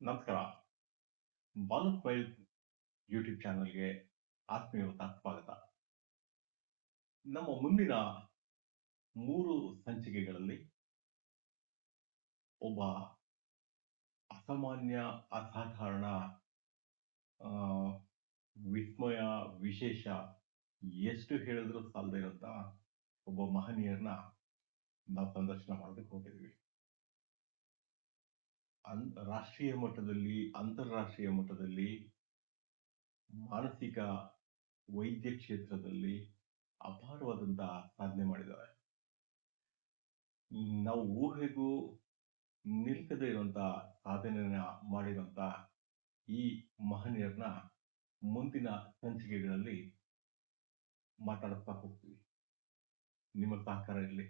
ನಮಸ್ಕಾರ. Balu smile YouTube ಚಾನಲ್ಗೆ ಆತ್ಮೀಯವಾದ ಸ್ವಾಗತ. ನಮ್ಮ ಮುಂದಿನ 3 ಸಂಚಿಕೆಗಳಲ್ಲಿ ಒಬ್ಬ ಅಸಾಮಾನ್ಯ, ಅಸಾಧಾರಣ, ಆ, ವಿಸ್ಮಯ, ವಿಶೇಷ, ಎಷ್ಟು ಹೇಳಿದ್ರೂ ಸಾಲದೇ ಇರೋಂಥ ಒಬ್ಬ ಮಹನೀಯರನ್ನ ನಾವು ಸಂದರ್ಶನ ಮಾಡೋದಕ್ಕೆ ಹೋಗಿದ್ವಿ. ರಾಷ್ಟ್ರೀಯ ಮಟ್ಟದಲ್ಲಿ, ಅಂತಾರಾಷ್ಟ್ರೀಯ ಮಟ್ಟದಲ್ಲಿ ಮಾನಸಿಕ ವೈದ್ಯ ಕ್ಷೇತ್ರದಲ್ಲಿ ಅಪಾರವಾದಂತಹ ಸಾಧನೆ ಮಾಡಿದ್ದಾರೆ. ನಾವು ಊಹೆಗೂ ನಿಲ್ಕದೇ ಇರುವಂತ ಸಾಧನೆಯನ್ನ ಮಾಡಿರುವಂತ ಈ ಮಹನೀಯರನ್ನ ಮುಂದಿನ ಸಂಚಿಕೆಗಳಲ್ಲಿ ಮಾತಾಡ್ತಾ ಹೋಗ್ತೀವಿ. ನಿಮ್ಮ ಸಹಕಾರ ಇರಲಿ.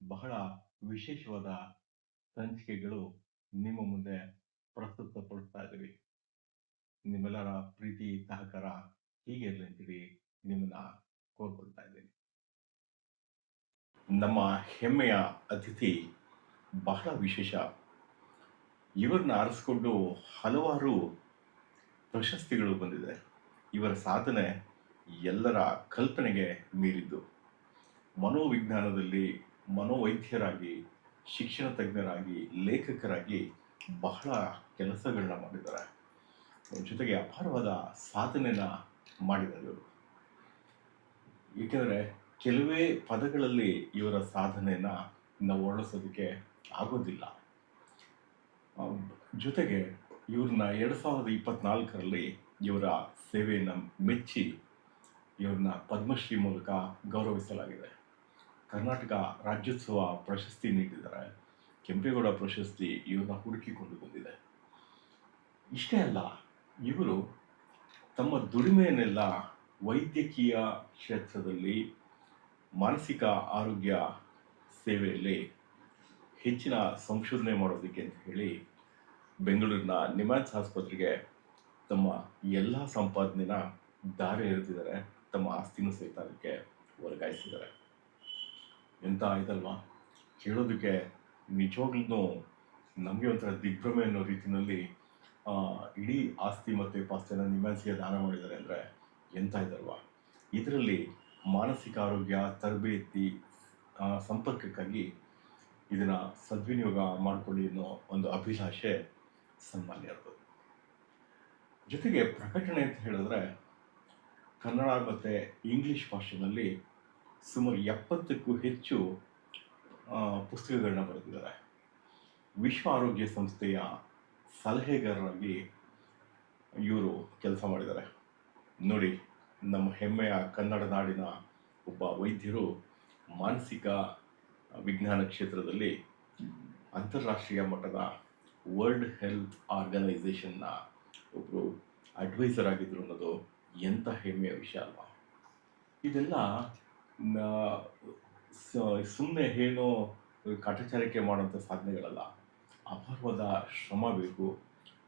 ಬಹಳ ವಿಶೇಷವಾದ ಸಂಚಿಕೆಗಳು ನಿಮ್ಮ ಮುಂದೆ ಪ್ರಸ್ತುತಪಡಿಸ್ತಾ ಇದ್ದೀವಿ. ನಿಮ್ಮೆಲ್ಲರ ಪ್ರೀತಿ ಸಹಕಾರ ಹೀಗೆ ಇರಲಿ ಅಂತೇಳಿ ನಿಮ್ಮನ್ನ ಕೋರ್ಕೊಳ್ತಾ ಇದ್ದೀನಿ. ನಮ್ಮ ಹೆಮ್ಮೆಯ ಅತಿಥಿ ಬಹಳ ವಿಶೇಷ. ಇವರನ್ನ ಆರಿಸ್ಕೊಂಡು ಹಲವಾರು ಪ್ರಶಸ್ತಿಗಳು ಬಂದಿದೆ. ಇವರ ಸಾಧನೆ ಎಲ್ಲರ ಕಲ್ಪನೆಗೆ ಮೀರಿದ್ದು. ಮನೋವಿಜ್ಞಾನದಲ್ಲಿ ಮನೋವೈದ್ಯರಾಗಿ, ಶಿಕ್ಷಣ ತಜ್ಞರಾಗಿ, ಲೇಖಕರಾಗಿ ಬಹಳ ಕೆಲಸಗಳನ್ನ ಮಾಡಿದ್ದಾರೆ. ಜೊತೆಗೆ ಅಪಾರವಾದ ಸಾಧನೆಯನ್ನ ಮಾಡಿದ್ದಾರೆ ಇವರು. ಏಕೆಂದರೆ ಕೆಲವೇ ಪದಗಳಲ್ಲಿ ಇವರ ಸಾಧನೆಯನ್ನ ನಾವು ವರ್ಣಿಸೋದಕ್ಕೆ ಆಗೋದಿಲ್ಲ. ಜೊತೆಗೆ ಇವ್ರನ್ನ 2024ರಲ್ಲಿ ಇವರ ಸೇವೆಯನ್ನು ಮೆಚ್ಚಿ ಇವ್ರನ್ನ ಪದ್ಮಶ್ರೀ ಮೂಲಕ ಗೌರವಿಸಲಾಗಿದೆ. ಕರ್ನಾಟಕ ರಾಜ್ಯೋತ್ಸವ ಪ್ರಶಸ್ತಿ ನೀಡಿದ್ದಾರೆ. ಕೆಂಪೇಗೌಡ ಪ್ರಶಸ್ತಿ ಇವ್ರನ್ನ ಹುಡುಕಿಕೊಂಡು ಬಂದಿದೆ. ಇಷ್ಟೇ ಅಲ್ಲ, ಇವರು ತಮ್ಮ ದುಡಿಮೆಯನ್ನೆಲ್ಲ ವೈದ್ಯಕೀಯ ಕ್ಷೇತ್ರದಲ್ಲಿ ಮಾನಸಿಕ ಆರೋಗ್ಯ ಸೇವೆಯಲ್ಲಿ ಹೆಚ್ಚಿನ ಸಂಶೋಧನೆ ಮಾಡೋದಕ್ಕೆ ಅಂತ ಹೇಳಿ ಬೆಂಗಳೂರಿನ ನಿಮ್ಹಾನ್ಸ್ ಆಸ್ಪತ್ರೆಗೆ ತಮ್ಮ ಎಲ್ಲ ಸಂಪಾದನೆನ ದಾರಿ ಎರೆದಿದ್ದಾರೆ. ತಮ್ಮ ಆಸ್ತಿನೂ ಸಹಿತ ಅದಕ್ಕೆ ವರ್ಗಾಯಿಸಿದ್ದಾರೆ. ಎಂತ ಆಯ್ತಲ್ವಾ? ಕೇಳೋದಕ್ಕೆ ನಿಜವಾಗ್ಲೂ ನಮಗೆ ಒಂಥರ ದಿಗ್ಭ್ರಮೆ ಅನ್ನೋ ರೀತಿಯಲ್ಲಿ ಇಡೀ ಆಸ್ತಿ ಮತ್ತು ಪಾಸ್ತಿಯನ್ನು ನಿಮ್ಹಾನ್ಸ್ಗೆ ದಾನ ಮಾಡಿದ್ದಾರೆ ಅಂದರೆ ಎಂತ ಇದ್ದಲ್ವಾ? ಇದರಲ್ಲಿ ಮಾನಸಿಕ ಆರೋಗ್ಯ ತರಬೇತಿ ಸಂಪರ್ಕಕ್ಕಾಗಿ ಇದನ್ನು ಸದ್ವಿನಿಯೋಗ ಮಾಡಿಕೊಳ್ಳಿ ಅನ್ನೋ ಒಂದು ಅಭಿಲಾಷೆ ಸನ್ಮಾನ್ಯರದು. ಜೊತೆಗೆ ಪ್ರಕಟಣೆ ಅಂತ ಹೇಳಿದ್ರೆ ಕನ್ನಡ ಮತ್ತು ಇಂಗ್ಲಿಷ್ ಭಾಷೆಯಲ್ಲಿ ಸುಮಾರು 70ಕ್ಕೂ ಹೆಚ್ಚು ಪುಸ್ತಕಗಳನ್ನ ಬರೆದಿದ್ದಾರೆ. ವಿಶ್ವ ಆರೋಗ್ಯ ಸಂಸ್ಥೆಯ ಸಲಹೆಗಾರರಾಗಿ ಇವರು ಕೆಲಸ ಮಾಡಿದ್ದಾರೆ. ನೋಡಿ, ನಮ್ಮ ಹೆಮ್ಮೆಯ ಕನ್ನಡ ನಾಡಿನ ಒಬ್ಬ ವೈದ್ಯರು ಮಾನಸಿಕ ವಿಜ್ಞಾನ ಕ್ಷೇತ್ರದಲ್ಲಿ ಅಂತಾರಾಷ್ಟ್ರೀಯ ಮಟ್ಟದ ವರ್ಲ್ಡ್ ಹೆಲ್ತ್ ಆರ್ಗನೈಸೇಷನ್ನ ಒಬ್ಬರು ಅಡ್ವೈಸರ್ ಆಗಿದ್ರು ಅನ್ನೋದು ಎಂಥ ಹೆಮ್ಮೆಯ ವಿಷಯ ಅಲ್ವಾ? ಇದೆಲ್ಲ ಸುಮ್ಮನೆ ಏನೋ ಕಾಟಾಚಾರಕ್ಕೆ ಮಾಡುವಂಥ ಸಾಧನೆಗಳಲ್ಲ. ಅಪಾರವಾದ ಶ್ರಮ ಬೇಕು,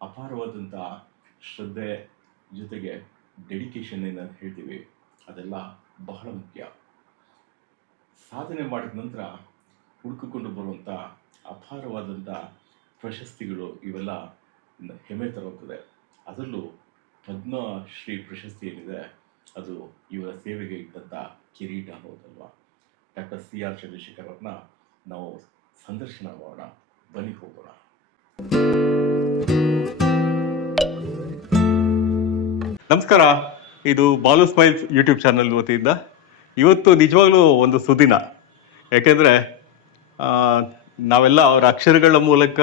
ಅಪಾರವಾದಂಥ ಶ್ರದ್ಧೆ, ಜೊತೆಗೆ ಡೆಡಿಕೇಶನ್ ಏನಂತ ಹೇಳ್ತೀವಿ, ಅದೆಲ್ಲ ಬಹಳ ಮುಖ್ಯ. ಸಾಧನೆ ಮಾಡಿದ ನಂತರ ಹುಡುಕಿಕೊಂಡು ಬರುವಂಥ ಅಪಾರವಾದಂಥ ಪ್ರಶಸ್ತಿಗಳು ಇವೆಲ್ಲ ಹೆಮ್ಮೆ ತರೋಗ್ತದೆ. ಅದರಲ್ಲೂ ಪದ್ಮಶ್ರೀ ಪ್ರಶಸ್ತಿ ಏನಿದೆ ಅದು ಇವರ ಸೇವೆಗೆ ಇದ್ದಂಥ ಕಿರೀಟ ಹೌದಲ್ವಾ? ಡಾಕ್ಟರ್ CR ಚಂದ್ರಶೇಖರ್ ಅವ್ರನ್ನ ನಾವು ಸಂದರ್ಶನ ಮಾಡೋಣ. ಬನ್ನಿ ಹೋಗೋಣ. ನಮಸ್ಕಾರ. ಇದು ಬಾಲು ಸ್ಮೈಲ್ಸ್ ಯೂಟ್ಯೂಬ್ ಚಾನಲ್ ವತಿಯಿಂದ ಇವತ್ತು ನಿಜವಾಗ್ಲೂ ಒಂದು ಸುದಿನ. ಯಾಕೆಂದರೆ ನಾವೆಲ್ಲ ಅವರ ಅಕ್ಷರಗಳ ಮೂಲಕ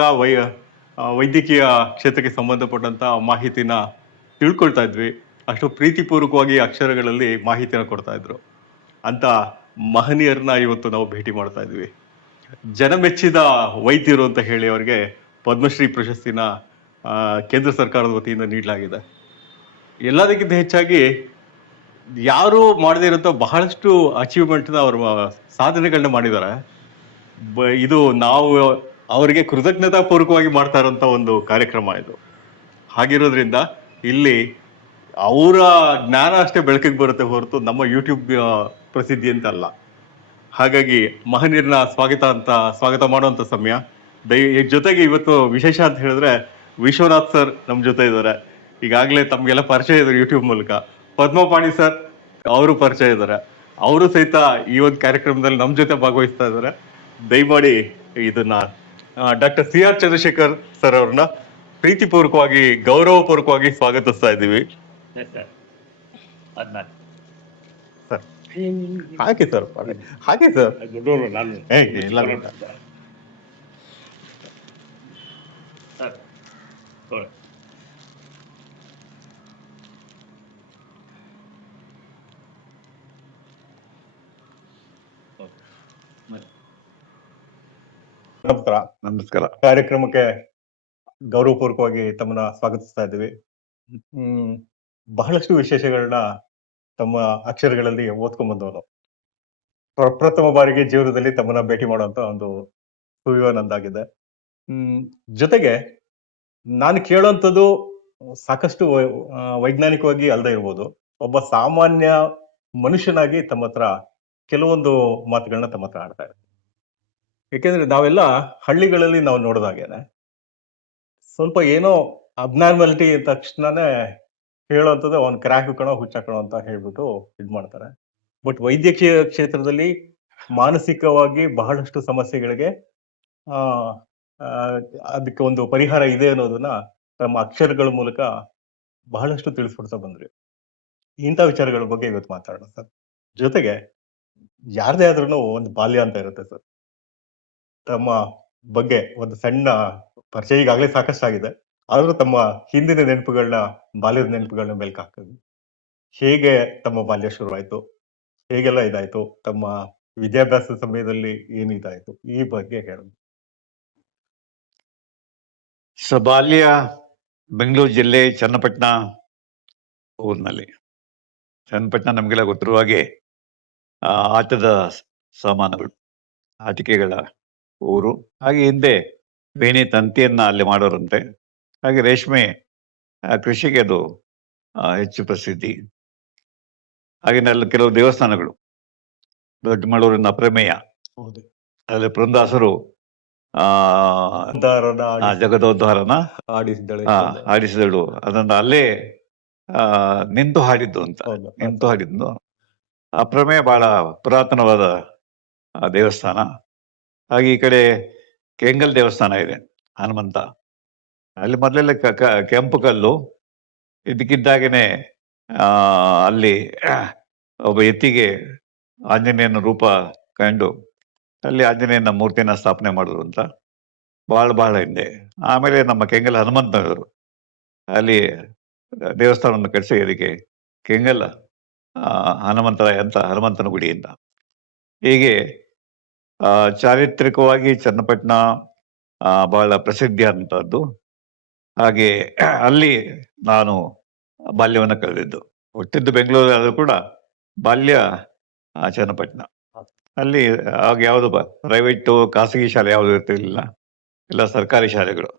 ವೈದ್ಯಕೀಯ ಕ್ಷೇತ್ರಕ್ಕೆ ಸಂಬಂಧಪಟ್ಟಂಥ ಮಾಹಿತಿನ ತಿಳ್ಕೊಳ್ತಾ ಇದ್ವಿ. ಅಷ್ಟು ಪ್ರೀತಿಪೂರ್ವಕವಾಗಿ ಅಕ್ಷರಗಳಲ್ಲಿ ಮಾಹಿತಿನ ಕೊಡ್ತಾ ಇದ್ರು. ಅಂತ ಮಹನೀಯರನ್ನ ಇವತ್ತು ನಾವು ಭೇಟಿ ಮಾಡ್ತಾ ಇದ್ವಿ. ಜನಮೆಚ್ಚಿದ ವೈದ್ಯರು ಅಂತ ಹೇಳಿ ಅವರಿಗೆ ಪದ್ಮಶ್ರೀ ಪ್ರಶಸ್ತಿನ ಕೇಂದ್ರ ಸರ್ಕಾರದ ವತಿಯಿಂದ ನೀಡಲಾಗಿದೆ. ಎಲ್ಲದಕ್ಕಿಂತ ಹೆಚ್ಚಾಗಿ ಯಾರು ಮಾಡದೇ ಇರುತ್ತೋ ಬಹಳಷ್ಟು ಅಚೀವ್ಮೆಂಟ್ನ ಅವ್ರ ಸಾಧನೆಗಳನ್ನ ಮಾಡಿದ್ದಾರೆ. ಇದು ನಾವು ಅವರಿಗೆ ಕೃತಜ್ಞತಾ ಪೂರ್ವಕವಾಗಿ ಮಾಡ್ತಾ ಇರೋಂಥ ಒಂದು ಕಾರ್ಯಕ್ರಮ ಇದು. ಹಾಗಿರೋದ್ರಿಂದ ಇಲ್ಲಿ ಅವರ ಜ್ಞಾನ ಅಷ್ಟೇ ಬೆಳಕಿಗೆ ಬರುತ್ತೆ ಹೊರತು ನಮ್ಮ ಯೂಟ್ಯೂಬ್ ಪ್ರಸಿದ್ಧಿ ಅಂತ ಅಲ್ಲ. ಹಾಗಾಗಿ ಮಹನೀಯರನ್ನ ಸ್ವಾಗತ ಮಾಡುವಂಥ ಸಮಯ. ಜೊತೆಗೆ ಇವತ್ತು ವಿಶೇಷ ಅಂತ ಹೇಳಿದ್ರೆ ವಿಶ್ವನಾಥ್ ಸರ್ ನಮ್ಮ ಜೊತೆ ಇದ್ದಾರೆ. ಈಗಾಗಲೇ ತಮ್ಗೆಲ್ಲ ಪರಿಚಯ ಇದ್ದಾರೆ ಯೂಟ್ಯೂಬ್ ಮೂಲಕ. ಪದ್ಮಪಾಣಿ ಸರ್ ಅವರು ಪರಿಚಯ ಇದ್ದಾರೆ. ಅವರು ಸಹಿತ ಈ ಒಂದು ಕಾರ್ಯಕ್ರಮದಲ್ಲಿ ನಮ್ಮ ಜೊತೆ ಭಾಗವಹಿಸ್ತಾ ಇದ್ದಾರೆ. ದಯಮಾಡಿ ಇದನ್ನ doctor C R Chandrashekhar sir ಅವ್ರನ್ನ ಪ್ರೀತಿಪೂರ್ವಕವಾಗಿ ಗೌರವಪೂರ್ವಕವಾಗಿ ಸ್ವಾಗತಿಸ್ತಾ ಇದ್ದೀವಿ. ಸರ್ ಹಾಕಿ ಸರ್, ಹಾಕಿ ಸರ್. ಇಲ್ಲ ನಮಸ್ಕಾರ. ನಮಸ್ಕಾರ. ಕಾರ್ಯಕ್ರಮಕ್ಕೆ ಗೌರವಪೂರ್ವಕವಾಗಿ ತಮ್ಮನ್ನ ಸ್ವಾಗತಿಸ್ತಾ ಇದ್ದೀವಿ. ಬಹಳಷ್ಟು ವಿಶೇಷಗಳನ್ನ ತಮ್ಮ ಅಕ್ಷರಗಳಲ್ಲಿ ಓದ್ಕೊಂಡ್ ಬಂದವರು. ಪ್ರಪ್ರಥಮ ಬಾರಿಗೆ ಜೀವನದಲ್ಲಿ ತಮ್ಮನ್ನ ಭೇಟಿ ಮಾಡುವಂತ ಒಂದು ಸುಯೋಗ ನಂದಾಗಿದೆ. ಜೊತೆಗೆ ನಾನು ಕೇಳುವಂಥದ್ದು ಸಾಕಷ್ಟು ವೈಜ್ಞಾನಿಕವಾಗಿ ಅಲ್ಲದೆ ಇರ್ಬೋದು. ಒಬ್ಬ ಸಾಮಾನ್ಯ ಮನುಷ್ಯನಾಗಿ ತಮ್ಮ ಹತ್ರ ಕೆಲವೊಂದು ಮಾತುಗಳನ್ನ ತಮ್ಮ ಹತ್ರ ಆಡ್ತಾ ಇರ್ತೀನಿ. ಯಾಕೆಂದ್ರೆ ನಾವೆಲ್ಲ ಹಳ್ಳಿಗಳಲ್ಲಿ ನಾವು ನೋಡಿದಾಗೇನೆ ಸ್ವಲ್ಪ ಏನೋ ಅಬ್ನಾರ್ಮಾಲಿಟಿ ಅಂದ ತಕ್ಷಣನೇ ಹೇಳುವಂಥದ್ದು ಅವ್ನ್ ಕ್ರ್ಯಾಕ್ ಕಣೋ ಹುಚ್ಚ ಕಣೋ ಅಂತ ಹೇಳ್ಬಿಟ್ಟು ಇದ್ ಮಾಡ್ತಾರೆ. ಬಟ್ ವೈದ್ಯಕೀಯ ಕ್ಷೇತ್ರದಲ್ಲಿ ಮಾನಸಿಕವಾಗಿ ಬಹಳಷ್ಟು ಸಮಸ್ಯೆಗಳಿಗೆ ಆ ಅದಕ್ಕೆ ಒಂದು ಪರಿಹಾರ ಇದೆ ಅನ್ನೋದನ್ನ ತಮ್ಮ ಅಕ್ಷರಗಳ ಮೂಲಕ ಬಹಳಷ್ಟು ತಿಳಿಸ್ಕೊಡ್ತಾ ಬಂದ್ರಿ. ಇಂಥ ವಿಚಾರಗಳ ಬಗ್ಗೆ ಇವತ್ತು ಮಾತಾಡೋಣ ಸರ್. ಜೊತೆಗೆ ಯಾರದೇ ಆದ್ರೂ ಒಂದು ಬಾಲ್ಯ ಅಂತ ಇರುತ್ತೆ ಸರ್. ತಮ್ಮ ಬಗ್ಗೆ ಒಂದು ಸಣ್ಣ ಪರಿಚಯ ಈಗಾಗಲೇ ಸಾಕಷ್ಟು ಆಗಿದೆ, ಆದ್ರೂ ತಮ್ಮ ಹಿಂದಿನ ನೆನಪುಗಳನ್ನ, ಬಾಲ್ಯದ ನೆನಪುಗಳನ್ನ ಮೆಲ್ಕ್ ಹಾಕಿದ್ವಿ. ಹೇಗೆ ತಮ್ಮ ಬಾಲ್ಯ ಶುರುವಾಯ್ತು, ಹೇಗೆಲ್ಲ ಇದಾಯ್ತು, ತಮ್ಮ ವಿದ್ಯಾಭ್ಯಾಸ ಸಮಯದಲ್ಲಿ ಏನು ಇದಾಯ್ತು, ಈ ಬಗ್ಗೆ ಹೇಳೋದು. ಬಾಲ್ಯ ಬೆಂಗಳೂರು ಜಿಲ್ಲೆ ಚನ್ನಪಟ್ಟಣ ಊರಿನಲ್ಲಿ. ಚನ್ನಪಟ್ಟಣ ನಮಗೆಲ್ಲ ಗೊತ್ತಿರುವ ಹಾಗೆ ಆಟದ ಸಾಮಾನುಗಳು, ಆಟಿಕೆಗಳ ಊರು. ಹಾಗೆ ಹಿಂದೆ ಬೇಣಿ ತಂತಿಯನ್ನ ಅಲ್ಲಿ ಮಾಡೋರಂತೆ. ಹಾಗೆ ರೇಷ್ಮೆ ಕೃಷಿಗೆ ಅದು ಹೆಚ್ಚು ಪ್ರಸಿದ್ಧಿ. ಹಾಗೆ ಅಲ್ಲಿ ಕೆಲವು ದೇವಸ್ಥಾನಗಳು, ದೊಡ್ಡಮಳೂರಿನ ಪ್ರಮೇಯ, ಅಲ್ಲಿ ಪುರಂದಾಸರು ಜಗದೋದ್ಧಾರನ ಆಡಿಸಿದಳು, ಅದನ್ನ ಅಲ್ಲೇ ನಿಂತು ಹಾಡಿದ್ದು ಅಂತ. ನಿಂತು ಹಾಡಿದ್ದು ಆ ಪ್ರಮೇಯ ಬಹಳ ಪುರಾತನವಾದ ದೇವಸ್ಥಾನ. ಹಾಗೆ ಈ ಕಡೆ ಕೆಂಗಲ್ ದೇವಸ್ಥಾನ ಇದೆ, ಹನುಮಂತ. ಅಲ್ಲಿ ಮೊದಲೆಲ್ಲ ಕೆಂಪು ಕಲ್ಲು ಇದಕ್ಕಿದ್ದಾಗೇನೆ ಅಲ್ಲಿ ಒಬ್ಬ ಎತ್ತಿಗೆ ಆಂಜನೇಯನ ರೂಪ ಕಂಡು ಅಲ್ಲಿ ಆಂಜನೇಯನ ಮೂರ್ತಿನ ಸ್ಥಾಪನೆ ಮಾಡಿದ್ರು ಅಂತ ಬಹಳ ಹಿಂದೆ. ಆಮೇಲೆ ನಮ್ಮ ಕೆಂಗಲ್ ಹನುಮಂತನವರು ಅಲ್ಲಿ ದೇವಸ್ಥಾನವನ್ನು ಕಟ್ಟಿಸಿ ಅದಕ್ಕೆ ಕೆಂಗಲ್ ಹನುಮಂತರಾಯ ಅಂತ, ಹನುಮಂತನ ಗುಡಿ ಅಂತ. ಹೀಗೆ ಚಾರಿತ್ರಿಕವಾಗಿ ಚನ್ನಪಟ್ಟಣ ಬಹಳ ಪ್ರಸಿದ್ಧಿ ಅಂತದ್ದು. ಹಾಗೆ ಅಲ್ಲಿ ನಾನು ಬಾಲ್ಯವನ್ನು ಕಳೆದಿದ್ದು. ಹುಟ್ಟಿದ್ದು ಬೆಂಗಳೂರಾದ್ರೂ ಕೂಡ ಬಾಲ್ಯ ಚನ್ನಪಟ್ಟಣ. ಅಲ್ಲಿ ಆಗ ಯಾವುದು ಪ್ರೈವೇಟು ಖಾಸಗಿ ಶಾಲೆ ಯಾವುದು ಇರ್ತಿರ್ಲಿಲ್ಲ, ಎಲ್ಲ ಸರ್ಕಾರಿ ಶಾಲೆಗಳು.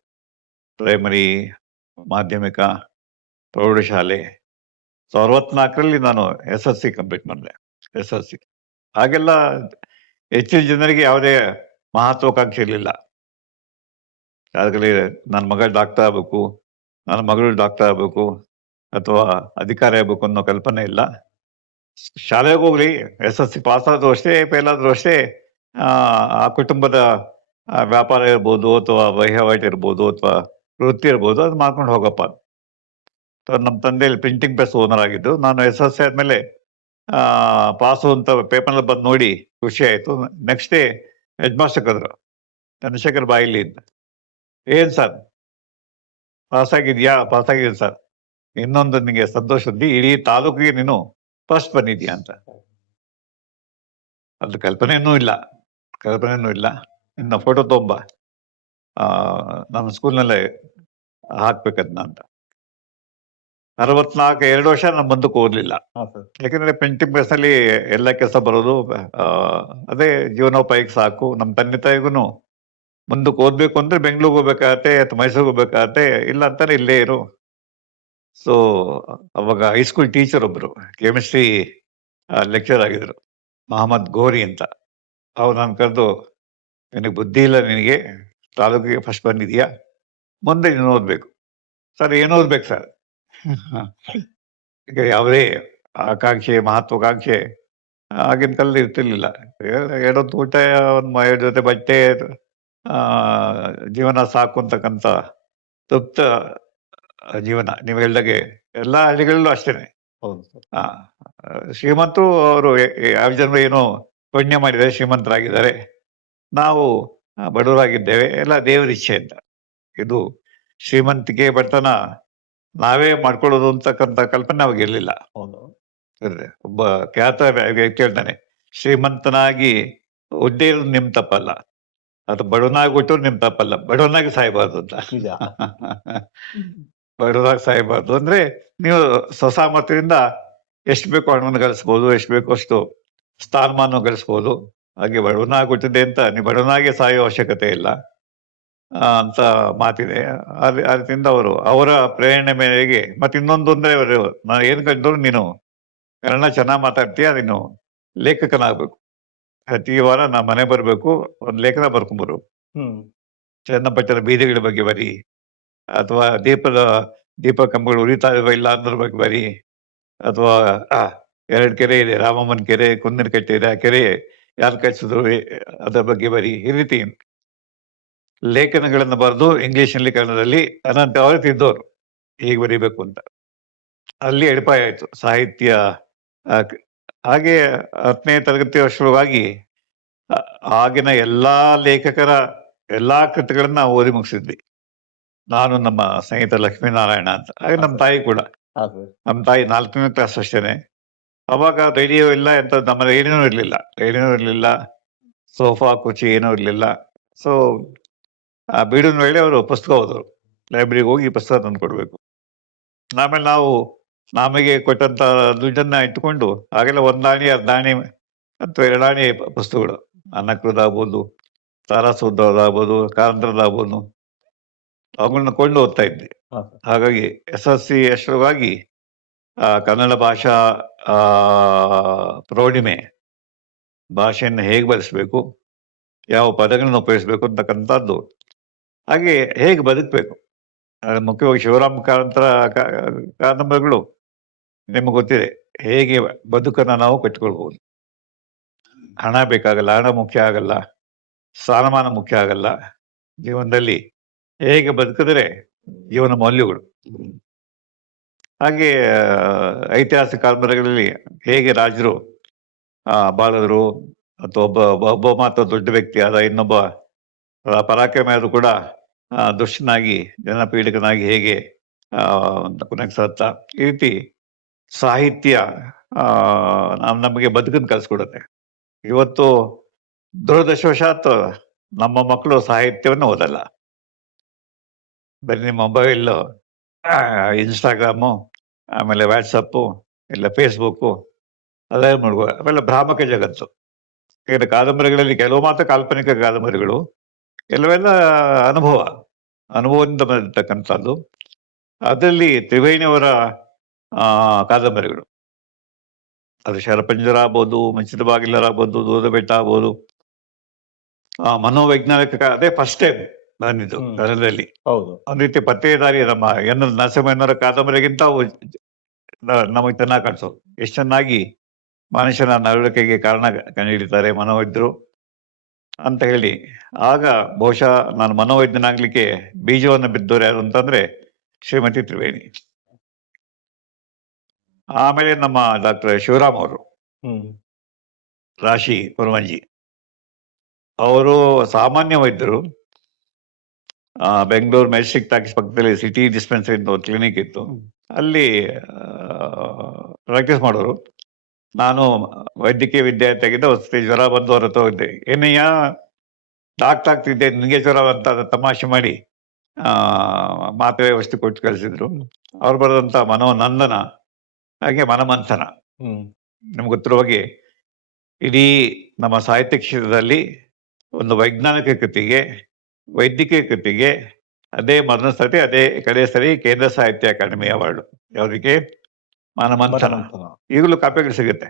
ಪ್ರೈಮರಿ, ಮಾಧ್ಯಮಿಕ, ಪ್ರೌಢಶಾಲೆ. 64ರಲ್ಲಿ ನಾನು SSC ಕಂಪ್ಲೀಟ್ ಮಾಡಿದೆ. SSC ಹಾಗೆಲ್ಲ ಹೆಚ್ಚಿನ ಜನರಿಗೆ ಯಾವುದೇ ಮಹತ್ವಾಕಾಂಕ್ಷೆ ಇರಲಿಲ್ಲ. ಯಾವಾಗಲೇ ನನ್ನ ಮಗ ಡಾಕ್ಟರ್ ಆಗ್ಬೇಕು, ನನ್ನ ಮಗಳು ಡಾಕ್ಟರ್ ಆಗ್ಬೇಕು ಅಥವಾ ಅಧಿಕಾರಿ ಆಗ್ಬೇಕು ಅನ್ನೋ ಕಲ್ಪನೆ ಇಲ್ಲ. ಶಾಲೆಗೆ ಹೋಗ್ಲಿ, SSC ಪಾಸ್ ಆದ್ರೂ ಅಷ್ಟೇ, ಫೇಲ್ ಆದ್ರೂ ಅಷ್ಟೇ, ಆ ಕುಟುಂಬದ ವ್ಯಾಪಾರ ಇರ್ಬೋದು ಅಥವಾ ವಹಿವಾಟ ಇರ್ಬೋದು ಅಥವಾ ವೃತ್ತಿ ಇರ್ಬೋದು, ಅದು ಮಾಡ್ಕೊಂಡು ಹೋಗಪ್ಪ. ನಮ್ಮ ತಂದೆಯಲ್ಲಿ ಪ್ರಿಂಟಿಂಗ್ ಪ್ರೆಸ್ ಓನರ್ ಆಗಿದ್ದು. ನಾನು SSC ಆದ್ಮೇಲೆ ಪಾಸು ಅಂತ ಪೇಪರ್ನಲ್ಲಿ ಬಂದು ನೋಡಿ ಖುಷಿ ಆಯ್ತು. ನೆಕ್ಸ್ಟ್ ಡೇ ಹೆಡ್ ಮಾಸ್ಟರ್ ಕರೆದ್ರು, ಚಂದ್ರಶೇಖರ್ ಬಾಯಿಲಿ ಇದ್ದ. ಏನ್ ಸರ್ ಪಾಸ್ ಆಗಿದ್ಯಾ? ಪಾಸ್ ಆಗಿದ್ದೀನಿ ಸರ್. ಇನ್ನೊಂದು ನಿಮಗೆ ಸಂತೋಷ, ಇಡೀ ತಾಲೂಕಿಗೆ ನೀನು ಫಸ್ಟ್ ಬಂದಿದ್ಯಾ ಅಂತ. ಅದು ಕಲ್ಪನೆಯೂ ಇಲ್ಲ. ಇನ್ನು ಫೋಟೋ ತೊಂಬ ನಮ್ಮ ಸ್ಕೂಲ್ನಲ್ಲೇ ಹಾಕ್ಬೇಕದ್ನ ಅಂತ. 64 2 ವರ್ಷ ನಾನು ಮುಂದಕ್ಕೆ ಓದ್ಲಿಲ್ಲ. ಯಾಕಂದ್ರೆ ಪ್ರಿಂಟಿಂಗ್ ಪ್ರೆಸ್ ನಲ್ಲಿ ಎಲ್ಲ ಕೆಲಸ ಬರೋದು, ಅದೇ ಜೀವನೋಪಾಯಕ್ಕೆ ಸಾಕು. ನಮ್ಮ ತಂದೆ ತಾಯಿಗೂ ಮುಂದಕ್ಕೆ ಓದ್ಬೇಕು ಅಂದ್ರೆ ಬೆಂಗಳೂರಿಗೆ ಹೋಗ್ಬೇಕಾಗತ್ತೆ ಅಥವಾ ಮೈಸೂರಿಗೆ ಹೋಗ್ಬೇಕಾಗತ್ತೆ, ಇಲ್ಲ ಅಂತಾನೆ ಇಲ್ಲೇ ಇರು. ಸೊ ಅವಾಗ ಹೈಸ್ಕೂಲ್ ಟೀಚರ್ ಒಬ್ರು ಕೆಮಿಸ್ಟ್ರಿ ಲೆಕ್ಚರ್ ಆಗಿದ್ರು, ಮಹಮ್ಮದ್ ಗೋರಿ ಅಂತ. ಅವ್ರು ನಾನು ಕರೆದು, ನಿನಗೆ ಬುದ್ಧಿ ಇಲ್ಲ, ನಿನಗೆ ತಾಲೂಕಿಗೆ ಫಸ್ಟ್ ಬಂದಿದ್ಯಾ, ಮುಂದೆ ನೀನು ಓದ್ಬೇಕು. ಸರ್ ಏನು ಓದ್ಬೇಕು ಸರ್? ಈಗ ಯಾವುದೇ ಆಕಾಂಕ್ಷೆ ಮಹತ್ವಾಕಾಂಕ್ಷೆ ಆಗಿನ ಕಾಲದಲ್ಲಿ ಇರ್ತಿರ್ಲಿಲ್ಲ. ಎರಡೊತ್ತು ಊಟ, ಎರಡು ಜೊತೆ ಬಟ್ಟೆ, ಆ ಜೀವನ ಸಾಕು ಅಂತಕ್ಕಂಥ ತೃಪ್ತ ಜೀವನ. ನೀವು ಹೇಳ್ದಾಗೆ ಎಲ್ಲಾ ಹಳ್ಳಿಗಳಲ್ಲೂ ಅಷ್ಟೇನೆ. ಹೌದು ಸರ್. ಆ ಶ್ರೀಮಂತರು ಅವರು ಯಾವ ಜನ ಏನೋ ಪುಣ್ಯ ಮಾಡಿದ್ದಾರೆ, ಶ್ರೀಮಂತರಾಗಿದ್ದಾರೆ. ನಾವು ಬಡವರಾಗಿದ್ದೇವೆ, ಎಲ್ಲ ದೇವರ ಇಚ್ಛೆ ಅಂತ. ಇದು ಶ್ರೀಮಂತಿಕೆ ಬಡತನ ನಾವೇ ಮಾಡ್ಕೊಳ್ಳೋದು ಅಂತಕ್ಕಂಥ ಕಲ್ಪನೆ ಅವಾಗ ಇರಲಿಲ್ಲ. ಹೌದು. ಒಬ್ಬ ಖ್ಯಾತ ವ್ಯಕ್ತಿ ಹೇಳ್ತಾನೆ, ಶ್ರೀಮಂತನಾಗಿ ಹುದ್ದೆ ಇರೋದು ನಿಮ್ ತಪ್ಪಲ್ಲ, ಅದು ಬಡವನಾಗಿ ಹುಟ್ಟೋದು ನಿಮ್ ತಪ್ಪಲ್ಲ, ಬಡವನಾಗಿ ಸಾಯಬಾರ್ದು ಅಂತ. ನಿಜ. ಬಡವನಾಗಿ ಸಾಯಬಾರ್ದು ಅಂದ್ರೆ ನೀವು ಸ್ವಸಾಮರ್ಥ್ಯದಿಂದ ಎಷ್ಟು ಬೇಕೋ ಹಣವನ್ನು ಗಳಿಸ್ಬೋದು, ಎಷ್ಟು ಬೇಕೋ ಅಷ್ಟು ಸ್ಥಾನಮಾನ ಗಳಿಸ್ಬೋದು. ಹಾಗೆ ಬಡವನಾಗಿ ಹುಟ್ಟಿದೆ ಅಂತ ನೀವು ಬಡವನಾಗೆ ಸಾಯೋ ಅವಶ್ಯಕತೆ ಇಲ್ಲ ಅಂತ ಮಾತಿದೆ. ಅದರಿಂದ ಅವರ ಪ್ರೇರಣೆ ಮೇರೆಗೆ ಮತ್ತೆ ಇನ್ನೊಂದು ಅಂದ್ರೆ ಅವರು, ನಾನು ಏನ್ ಕಂಡ್ರು, ನೀನು ಕನ್ನಡ ಚೆನ್ನಾಗಿ ಮಾತಾಡ್ತೀಯ, ನೀನು ಲೇಖಕನಾಗ್ಬೇಕು, ಪ್ರತಿ ವಾರ ನಾ ಮನೆ ಬರ್ಬೇಕು, ಒಂದು ಲೇಖನ ಬರ್ಕೊಂಬರು, ಚನ್ನಪಟ್ಟಣ ಬೀದಿಗಳ ಬಗ್ಗೆ ಬರಿ, ಅಥವಾ ದೀಪ ಕಂಬಗಳು ಉರಿತಾ ಇರುವ ಇಲ್ಲ ಅನ್ನೋದ್ರ ಬಗ್ಗೆ ಬರಿ, ಅಥವಾ 2 ಕೆರೆ ಇದೆ, ರಾಮಮ್ಮನ ಕೆರೆ, ಕುಂದಿನ ಕಟ್ಟೆ ಇದೆ, ಆ ಕೆರೆ ಯಾರು ಕಟ್ಟಿಸಿದ್ರು ಅದರ ಬಗ್ಗೆ ಬರಿ. ಈ ರೀತಿ ಲೇಖನಗಳನ್ನು ಬರೆದು ಇಂಗ್ಲಿಷ್ನಲ್ಲಿ ಕನ್ನಡದಲ್ಲಿ ಅನಂತ ಅವರು ತಿದ್ದವರು ಹೀಗೆ ಬರೀಬೇಕು ಅಂತ. ಅಲ್ಲಿ ಅಡಿಪಾಯ ಆಯ್ತು ಸಾಹಿತ್ಯ. ಹಾಗೆ 10ನೇ ತರಗತಿ ವರ್ಷವಾಗಿ ಆಗಿನ ಎಲ್ಲಾ ಲೇಖಕರ ಎಲ್ಲಾ ಕೃತಿಗಳನ್ನ ಓದಿ ಮುಗಿಸಿದ್ವಿ. ನಾನು, ನಮ್ಮ ಸ್ನೇಹಿತ ಲಕ್ಷ್ಮೀನಾರಾಯಣ ಅಂತ, ಹಾಗೆ ನಮ್ಮ ತಾಯಿ ಕೂಡ. ನಮ್ಮ ತಾಯಿ 4ನೇ ಕ್ಲಾಸ್ ಅಷ್ಟೇನೆ. ಅವಾಗ ರೇಡಿಯೋ ಇಲ್ಲ, ಎಂತ ನಮ್ಮ ರೇಡಿಯೋನೂ ಇರಲಿಲ್ಲ, ಸೋಫಾ ಕುರ್ಚಿ ಏನೂ ಇರಲಿಲ್ಲ. ಸೊ ಆ ಬೀಡಿನ ವೇಳೆ ಅವರು ಪುಸ್ತಕ ಓದೋರು, ಲೈಬ್ರರಿಗೆ ಹೋಗಿ ಪುಸ್ತಕ ತಂದು ಕೊಡ್ಬೇಕು. ಆಮೇಲೆ ನಾವು ನಮಗೆ ಕೊಟ್ಟಂತ ದುಡ್ಡನ್ನ ಇಟ್ಟುಕೊಂಡು ಹಾಗೆಲ್ಲ 1 ಆಣೆ 2 ಆಣೆ ಅಥವಾ 2 ಆಣೆ ಪುಸ್ತಕಗಳು, ಅನ್ನಕೃದಾಗ್ಬೋದು, ತಾರಾಸೂತ್ರದಾಗ್ಬೋದು, ಕಾರಂತರದಾಗ್ಬೋದು, ಅವುಗಳನ್ನ ಕೊಂಡು ಓದ್ತಾ ಇದ್ವಿ. ಹಾಗಾಗಿ SSC ಅಷ್ಟರವಾಗಿ ಕನ್ನಡ ಭಾಷಾ ಪ್ರೌಢಿಮೆ, ಭಾಷೆಯನ್ನು ಹೇಗೆ ಬಳಸಬೇಕು, ಯಾವ ಪದಗಳನ್ನ ಉಪಯೋಗಿಸ್ಬೇಕು ಅಂತಕ್ಕಂಥದ್ದು, ಹಾಗೆ ಹೇಗೆ ಬದುಕಬೇಕು. ಮುಖ್ಯವಾಗಿ ಶಿವರಾಮ ಕಾರಂತರ ಕಾದಂಬರಿಗಳು ನಿಮಗೆ ಗೊತ್ತಿದೆ, ಹೇಗೆ ಬದುಕನ್ನ ನಾವು ಕಟ್ಟಿಕೊಳ್ಬಹುದು. ಹಣ ಬೇಕಾಗಲ್ಲ, ಹಣ ಮುಖ್ಯ ಆಗಲ್ಲ, ಸ್ಥಾನಮಾನ ಮುಖ್ಯ ಆಗಲ್ಲ. ಜೀವನದಲ್ಲಿ ಹೇಗೆ ಬದುಕಿದ್ರೆ ಜೀವನ ಮೌಲ್ಯಗಳು. ಹಾಗೆ ಐತಿಹಾಸಿಕ ಕಾದಂಬರಿಗಳಲ್ಲಿ ಹೇಗೆ ರಾಜರು ಬಾಳಿದ್ರು, ಅಥವಾ ಒಬ್ಬ ಮಾತ್ರ ದೊಡ್ಡ ವ್ಯಕ್ತಿ ಆದ, ಇನ್ನೊಬ್ಬ ಪರಾಕ್ರಮಿಯಾದ್ರು ಕೂಡ ದುಷ್ಟನಾಗಿ, ಜನಪೀಡಿತನಾಗಿ ಹೇಗೆ ಕೊನೆಗೆ ಸತ್ತ. ಈ ರೀತಿ ಸಾಹಿತ್ಯ ನಮಗೆ ಬದುಕನ್ನು ಕಲಿಸ್ಕೊಡುತ್ತೆ. ಇವತ್ತು ದುರದೃಷ್ಟವಶಾತ್ ನಮ್ಮ ಮಕ್ಕಳು ಸಾಹಿತ್ಯವನ್ನು ಓದಲ್ಲ. ಬರೀ ಮೊಬೈಲ್, ಇನ್ಸ್ಟಾಗ್ರಾಮು, ಆಮೇಲೆ ವಾಟ್ಸಪ್ಪು, ಇಲ್ಲ ಫೇಸ್ಬುಕ್ಕು, ಅದೇ ನೋಡ್ಕೋ. ಆಮೇಲೆ ಭ್ರಾಮಕ ಜಗತ್ತು. ಕಾದಂಬರಿಗಳಲ್ಲಿ ಕೆಲವು ಮಾತ್ರ ಕಾಲ್ಪನಿಕ ಕಾದಂಬರಿಗಳು, ಕೆಲವೆಲ್ಲ ಅನುಭವದಿಂದ ಬಂದಿರ್ತಕ್ಕಂಥದ್ದು. ಅದರಲ್ಲಿ ತ್ರಿವೇಣಿಯವರ ಕಾದಂಬರಿಗಳು, ಅದು ಶರಪಂಜರ ಆಗ್ಬೋದು, ಮಂಚಿದ ಬಾಗಿಲರಾಗ್ಬೋದು, ದೂರದ ಬೆಟ್ಟ ಆಗ್ಬೋದು, ಮನೋವೈಜ್ಞಾನಿಕ ಅದೇ ಫಸ್ಟ್ ಟೈಮ್ ಬಂದಿದ್ದು ಕನ್ನಡದಲ್ಲಿ. ಹೌದು. ಒಂದ್ ರೀತಿ ಪತ್ತೇದಾರಿ, ನಮ್ಮ ನರಸಿಂಹಯ್ಯನವರ ಕಾದಂಬರಿಗಿಂತ ನಮಗೆ ಚೆನ್ನಾಗಿ ಕಾಣಿಸೋದು. ಎಷ್ಟು ಚೆನ್ನಾಗಿ ಮನುಷ್ಯನ ನಡವಳಿಕೆಗೆ ಕಾರಣ ಕಂಡುಹಿಡಿತಾರೆ ಮನೋವೈದ್ಯರು ಅಂತ ಹೇಳಿ. ಆಗ ಬಹುಶಃ ನಾನು ಮನೋವೈದ್ಯನಾಗ್ಲಿಕ್ಕೆ ಬೀಜವನ್ನು ಬಿದ್ದವರು ಯಾರು ಅಂತಂದ್ರೆ ಶ್ರೀಮತಿ ತ್ರಿವೇಣಿ. ಆಮೇಲೆ ನಮ್ಮ ಡಾಕ್ಟರ್ ಶಿವರಾಮ್ ಅವರು, ರಾಶಿ ಕುರುವಂಜಿ, ಅವರು ಸಾಮಾನ್ಯ ವೈದ್ಯರು. ಬೆಂಗಳೂರು ಮೆಜೆಸ್ಟಿಕ್ ಟಾಕೀಸ್ ಪಕ್ಕದಲ್ಲಿ ಸಿಟಿ ಡಿಸ್ಪೆನ್ಸರಿ ಅಂತ ಒಂದು ಕ್ಲಿನಿಕ್ ಇತ್ತು, ಅಲ್ಲಿ ಪ್ರಾಕ್ಟೀಸ್ ಮಾಡೋರು. ನಾನು ವೈದ್ಯಕೀಯ ವಿದ್ಯಾರ್ಥಿಯಾಗಿದ್ದ ವಸತಿ ಜ್ವರ ಬಂದು ಅವ್ರ ಹತ್ರ ಹೋಗಿದ್ದೆ. ಏನಯ್ಯ ಡಾಕ್ಟರ್ ಆಗ್ತಿದ್ದೆ, ನಿನಗೆ ಜ್ವರ ಅಂತ ತಮಾಷೆ ಮಾಡಿ ಮಾತ್ರೆ ವಸ್ತು ಕೊಟ್ಟು ಕಳಿಸಿದ್ರು. ಅವ್ರು ಬರೆದಂತ ಮನೋನಂದನ, ಹಾಗೆ ಮನಮಂಥನ, ನಿಮ್ಗೆ ಗೊತ್ತಿರುವ ಹಾಗೆ ಇಡೀ ನಮ್ಮ ಸಾಹಿತ್ಯ ಕ್ಷೇತ್ರದಲ್ಲಿ ಒಂದು ವೈಜ್ಞಾನಿಕ ಕೃತಿಗೆ, ವೈದ್ಯಕೀಯ ಕೃತಿಗೆ ಅದೇ ಮೊದಲ ಸರಿ, ಅದೇ ಕಡೆ ಸರಿ ಕೇಂದ್ರ ಸಾಹಿತ್ಯ ಅಕಾಡೆಮಿ ಅವಾರ್ಡ್. ಯಾವುದಕ್ಕೆ? ಮನಮಂಥನ. ಈಗಲೂ ಕಾಪಿಗಳು ಸಿಗುತ್ತೆ.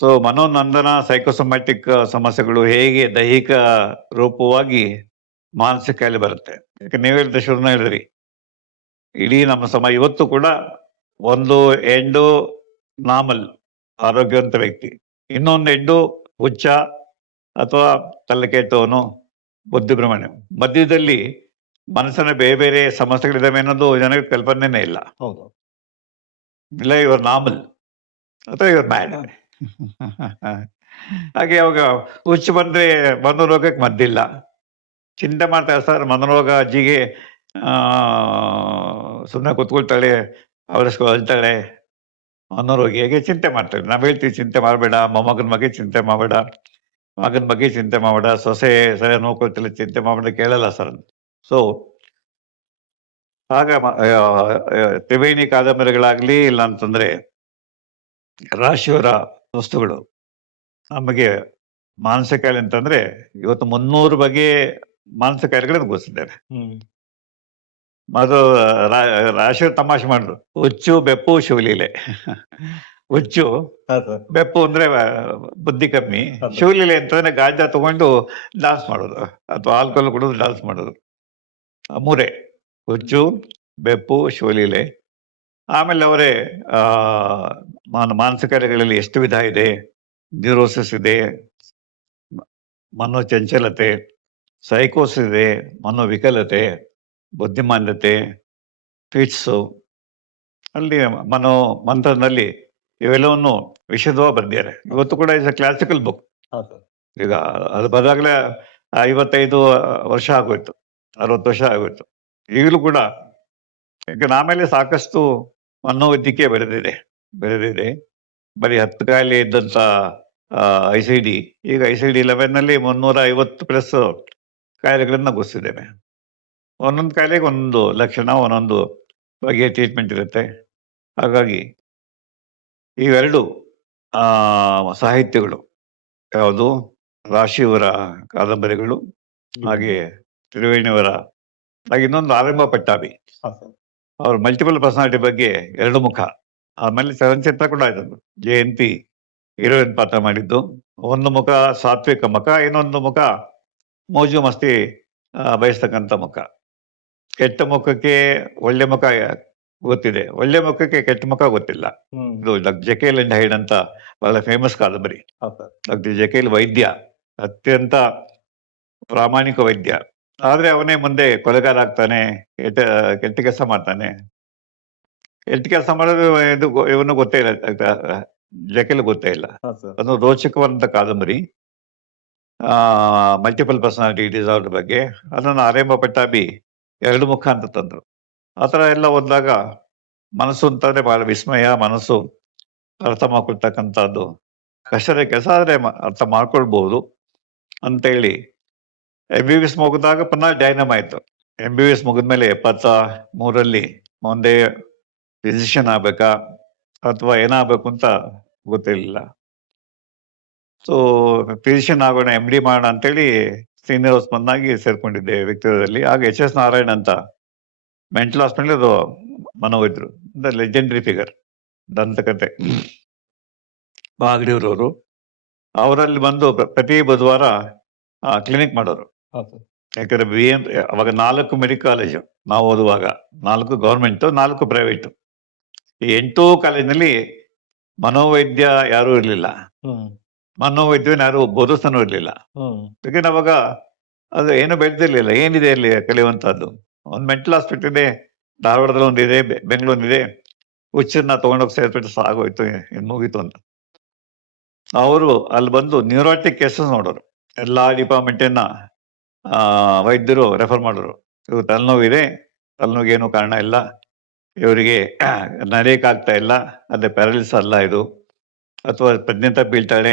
ಸೊ ಮನೋನಂದನ ಸೈಕೋಸೊಮ್ಯಾಟಿಕ್ ಸಮಸ್ಯೆಗಳು ಹೇಗೆ ದೈಹಿಕ ರೂಪವಾಗಿ ಮಾನಸಿಕ ಕಾಯಿಲೆ ಬರುತ್ತೆ. ಯಾಕೆ ನೀವು ಹೇಳಿದ ಶುರುನ ಹೇಳಿದ್ರಿ, ಇಡೀ ನಮ್ಮ ಸಮಾಜ ಇವತ್ತು ಕೂಡ ಒಂದು ಹೆಣ್ಣು ನಾರ್ಮಲ್ ಆರೋಗ್ಯವಂತ ವ್ಯಕ್ತಿ, ಇನ್ನೊಂದು ಹೆಣ್ಣು ಹುಚ್ಚ ಅಥವಾ ತಲೆಕೆಟ್ಟವನು, ಬುದ್ಧಿಭ್ರಮಣೆ, ಮಧ್ಯದಲ್ಲಿ ಮನಸ್ಸಿನ ಬೇರೆ ಬೇರೆ ಸಮಸ್ಯೆಗಳಿದಾವೆ ಅನ್ನೋದು ಜನಕ್ಕೆ ಕಲ್ಪನೆನೇ ಇಲ್ಲ. ಹೌದು. ಇಲ್ಲ ಇವರು ನಾರ್ಮಲ್ ಅಥವಾ ಇವರು ಮ್ಯಾಡ್. ಹಾಗೆ ಅವಾಗ ಹುಚ್ಚು ಬಂದ್ರೆ ಮನೋರೋಗಕ್ಕೆ ಮದ್ದಿಲ್ಲ. ಚಿಂತೆ ಮಾಡ್ತಾರೆ ಸರ್, ಮನೋರೋಗ ಅಜ್ಜಿಗೆ ಸುಮ್ಮನೆ ಕೂತ್ಕೊಳ್ತಾಳೆ, ಅವರಷ್ಟು ಅಳ್ತಾಳೆ, ಮನೋರೋಗಿಯಾಗೆ ಚಿಂತೆ ಮಾಡ್ತಾರೆ. ನಾವ್ ಹೇಳ್ತೀವಿ ಚಿಂತೆ ಮಾಡಬೇಡ, ಮೊಮ್ಮಗನ ಬಗ್ಗೆ ಚಿಂತೆ ಮಾಡಬೇಡ, ಮಗನ ಬಗ್ಗೆ ಚಿಂತೆ ಮಾಡಬೇಡ, ಸೊಸೆ ಸರಿ ನೋಡ್ಕೊಳ್ತಿಲ್ಲ ಚಿಂತೆ ಮಾಡಬೇಡ, ಕೇಳಲ್ಲ ಸರ್. ಸೊ ಆಗ ತ್ರಿವೇಣಿ ಕಾದಂಬರಿಗಳಾಗ್ಲಿ, ಇಲ್ಲ ಅಂತಂದ್ರೆ ರಾಶಿಯವರ ವಸ್ತುಗಳು ನಮಗೆ ಮಾನಸಿಕ ಕಾಯಿಲೆ ಅಂತಂದ್ರೆ ಇವತ್ತು 300 ಬಗ್ಗೆ ಮಾನಸಿಕ ಕಾಯಿಲೆಗಳನ್ನು ಗೊತ್ತಿದ್ದಾರೆ. ಅದು ರಾಶಿಯವ್ರು ತಮಾಷೆ ಮಾಡಿದ್ರು, ಹುಚ್ಚು, ಬೆಪ್ಪು, ಶಿವಲೀಲೆ. ಹುಚ್ಚು, ಬೆಪ್ಪು ಅಂದ್ರೆ ಬುದ್ಧಿ ಕಮ್ಮಿ, ಶಿವಲೀಲೆ ಅಂತಂದ್ರೆ ಗಾಂಜಾ ತಗೊಂಡು ಡಾನ್ಸ್ ಮಾಡೋದು ಅಥವಾ ಆಲ್ಕೋಹಾಲ್ ಕುಡಿದು ಡಾನ್ಸ್ ಮಾಡೋದು. ಮೂರೇ, ಹುಚ್ಚು, ಬೆಪ್ಪು, ಶಿವಲೀಲೆ. ಆಮೇಲೆ ಅವರೇ ಮಾನಸಿಕ ಕಾಯಿಲೆಗಳಲ್ಲಿ ಎಷ್ಟು ವಿಧ ಇದೆ, ನ್ಯೂರೋಸಿಸ್ ಇದೆ, ಮನೋಚಂಚಲತೆ, ಸೈಕೋಸಿಸ್ ಇದೆ, ಮನೋವಿಕಲತೆ, ಬುದ್ಧಿಮಾಂದ್ಯತೆ, ಫಿಟ್ಸು. ಅಲ್ಲಿ ಮಂತ್ರದಲ್ಲಿ ಇವೆಲ್ಲವನ್ನು ವಿಶದವಾಗಿ ಬರ್ದಿದ್ದಾರೆ. ಇವತ್ತು ಕೂಡ ಇಸ್ ಅ ಕ್ಲಾಸಿಕಲ್ ಬುಕ್. ಈಗ ಅದು ಬದಾಗಲೇ 55 ವರ್ಷ ಆಗೋಯ್ತು, 60 ವರ್ಷ ಆಗೋಯ್ತು. ಈಗಲೂ ಕೂಡ ಆಮೇಲೆ ಸಾಕಷ್ಟು ಮನೋವೈದ್ಯಕೀಯ ಬೆಳೆದಿದೆ. ಬರೀ 10 ಕಾಯಿಲೆ ಇದ್ದಂತ ICD ಈಗ ICD 11 350+ ಕಾಯಿಲೆಗಳನ್ನ ಗುರುತಿಸಿದ್ದೇವೆ. ಒಂದೊಂದು ಕಾಯಿಲೆಗೆ ಒಂದೊಂದು ಲಕ್ಷಣ, ಒಂದೊಂದು ಬಗೆಯ ಟ್ರೀಟ್ಮೆಂಟ್ ಇರುತ್ತೆ. ಹಾಗಾಗಿ ಇವೆರಡು ಸಾಹಿತ್ಯಗಳು, ಯಾವುದು ರಾಶಿಯವರ ಕಾದಂಬರಿಗಳು, ಹಾಗೆ ತ್ರಿವೇಣಿಯವರ, ಹಾಗೆ ಇನ್ನೊಂದು ಆರಂಭ ಪಟ್ಟಾಭಿ, ಅವ್ರ ಮಲ್ಟಿಪಲ್ ಪರ್ಸನಾಲಿಟಿ ಬಗ್ಗೆ 2 ಮುಖ. ಆಮೇಲೆ ಚಲನಚಿತ್ರ ಕೂಡ ಆಯ್ತು, ಜಯಂತಿ ಹೀರೋಯಿನ್ ಪಾತ್ರ ಮಾಡಿದ್ದು. ಒಂದು ಮುಖ ಸಾತ್ವಿಕ ಮುಖ, ಇನ್ನೊಂದು ಮುಖ ಮೋಜು ಮಸ್ತಿ ಬಯಸ್ತಕ್ಕಂಥ ಮುಖ. ಕೆಟ್ಟ ಮುಖಕ್ಕೆ ಒಳ್ಳೆ ಮುಖ ಗೊತ್ತಿದೆ, ಒಳ್ಳೆ ಮುಖಕ್ಕೆ ಕೆಟ್ಟ ಮುಖ ಗೊತ್ತಿಲ್ಲ. ಇದು ಡಾಕ್ಟರ್ ಜೆಕೈಲ್ ಅಂಡ್ ಹೈಡ್ ಅಂತ ಬಹಳ ಫೇಮಸ್ ಕಾದಂಬರಿ. ಡಾಕ್ಟರ್ ಜೆಕೈಲ್ ವೈದ್ಯ, ಅತ್ಯಂತ ಪ್ರಾಮಾಣಿಕ ವೈದ್ಯ, ಆದ್ರೆ ಅವನೇ ಮುಂದೆ ಕೊಲೆಗಾರ ಆಗ್ತಾನೆ, ಕೆಟ್ಟ ಕೆಲಸ ಮಾಡ್ತಾನೆ. ಕೆಟ್ಟ ಕೆಲಸ ಮಾಡೋದು ಇವನು ಗೊತ್ತೇ ಇಲ್ಲ, ಜೆಕೈಲ್ ಗೊತ್ತೇ ಇಲ್ಲ. ಅದು ರೋಚಕವಾದಂತ ಕಾದಂಬರಿ, ಮಲ್ಟಿಪಲ್ ಪರ್ಸನಾಲಿಟಿ ಡಿಸಾರ್ಡರ್ ಬಗ್ಗೆ. ಅದನ್ನು ಆರಂಭ ಪಟ್ಟಾಭಿ 2 ಮುಖ ಅಂತ ತಂದ್ರು. ಆ ಥರ ಎಲ್ಲ ಓದಿದಾಗ ಮನಸ್ಸು ಅಂತಂದ್ರೆ ಬಹಳ ವಿಸ್ಮಯ, ಮನಸ್ಸು ಅರ್ಥ ಮಾಡ್ಕೊಳ್ತಕ್ಕಂಥದ್ದು ಕಷ್ಟದ ಕೆಲಸ, ಆದ್ರೆ ಅರ್ಥ ಮಾಡ್ಕೊಳ್ಬಹುದು ಅಂತ ಹೇಳಿ MBBS ಮುಗಿದಾಗ ಪುನಃ ಜಾಯ್ನ್ ಆಯ್ತು. MBBS ಮುಗಿದ್ಮೇಲೆ 73 ಮುಂದೆ ಫಿಸಿಷಿಯನ್ ಆಗ್ಬೇಕಾ ಅಥವಾ ಏನಾಗಬೇಕು ಅಂತ ಗೊತ್ತಿರಲಿಲ್ಲ. ಸೊ ಫಿಸಿಷಿಯನ್ ಆಗೋಣ, MD ಮಾಡೋಣ ಅಂತೇಳಿ ಸೀನಿಯರ್ ಹಾಸ್ಪಿಟಲ್ ಆಗಿ ಸೇರ್ಕೊಂಡಿದ್ದೆ ವ್ಯಕ್ತಿಗಳಲ್ಲಿ. ಆಗ HS ನಾರಾಯಣ್ ಅಂತ ಮೆಂಟಲ್ ಹಾಸ್ಪಿಟಲ್, ಅದು ಮನೋವೈದ್ಯರು, ಲೆಜೆಂಡರಿ ಫಿಗರ್, ದಂತಕತೆ, ಬಾಗಡಿಯವರು. ಅವರಲ್ಲಿ ಬಂದು ಪ್ರತಿ ಬುಧವಾರ ಕ್ಲಿನಿಕ್ ಮಾಡೋರು. ಯಾಕಂದ್ರೆ BM ಅವಾಗ 4 ಮೆಡಿಕಲ್ ಕಾಲೇಜು ನಾವು ಓದುವಾಗ, 4 ಗೌರ್ಮೆಂಟ್, 4 ಪ್ರೈವೇಟ್. ಈ 8 ಕಾಲೇಜಿನಲ್ಲಿ ಮನೋವೈದ್ಯ ಯಾರೂ ಇರ್ಲಿಲ್ಲ, ಮನೋವೈದ್ಯನ ಯಾರು ಬೋಧಿಸ್ತಾನೂ ಇರ್ಲಿಲ್ಲ. ಯಾಕಂದ್ರೆ ಅವಾಗ ಅದು ಏನು ಬೆಳೆದಿರ್ಲಿಲ್ಲ, ಏನಿದೆ ಅಲ್ಲಿ ಕಲಿಯುವಂತಹದ್ದು. ಒಂದು ಮೆಂಟಲ್ ಹಾಸ್ಪಿಟಲ್ ಇದೆ, ಧಾರವಾಡದಲ್ಲಿ ಒಂದಿದೆ, ಬೆಂಗಳೂರಿದೆ. ಹುಚ್ಚನ್ನ ತಗೊಂಡೋಗಿ ಸೇರ್ಬಿಟ್ಟು ಸಾಗೋಯ್ತು, ಇನ್ನು ಮುಗೀತು ಅಂತ. ಅವರು ಅಲ್ಲಿ ಬಂದು ನ್ಯೂರಾಟಿಕ್ ಕೇಸಸ್ ನೋಡೋರು. ಎಲ್ಲಾ ಡಿಪಾರ್ಟ್ಮೆಂಟಿನ ವೈದ್ಯರು ರೆಫರ್ ಮಾಡೋರು. ಇವ್ರು ತಲೆನೋವಿದೆ, ತಲೆನೋವಿಗೆ ಏನು ಕಾರಣ ಇಲ್ಲ, ಇವರಿಗೆ ನಡೆಯಕ್ಕಾಗ್ತಾ ಇಲ್ಲ, ಅದೇ ಪ್ಯಾರಲಿಸ್ ಅಲ್ಲ ಇದು, ಅಥವಾ ಪ್ರಜ್ಞೆ ಬೀಳ್ತಾಳೆ,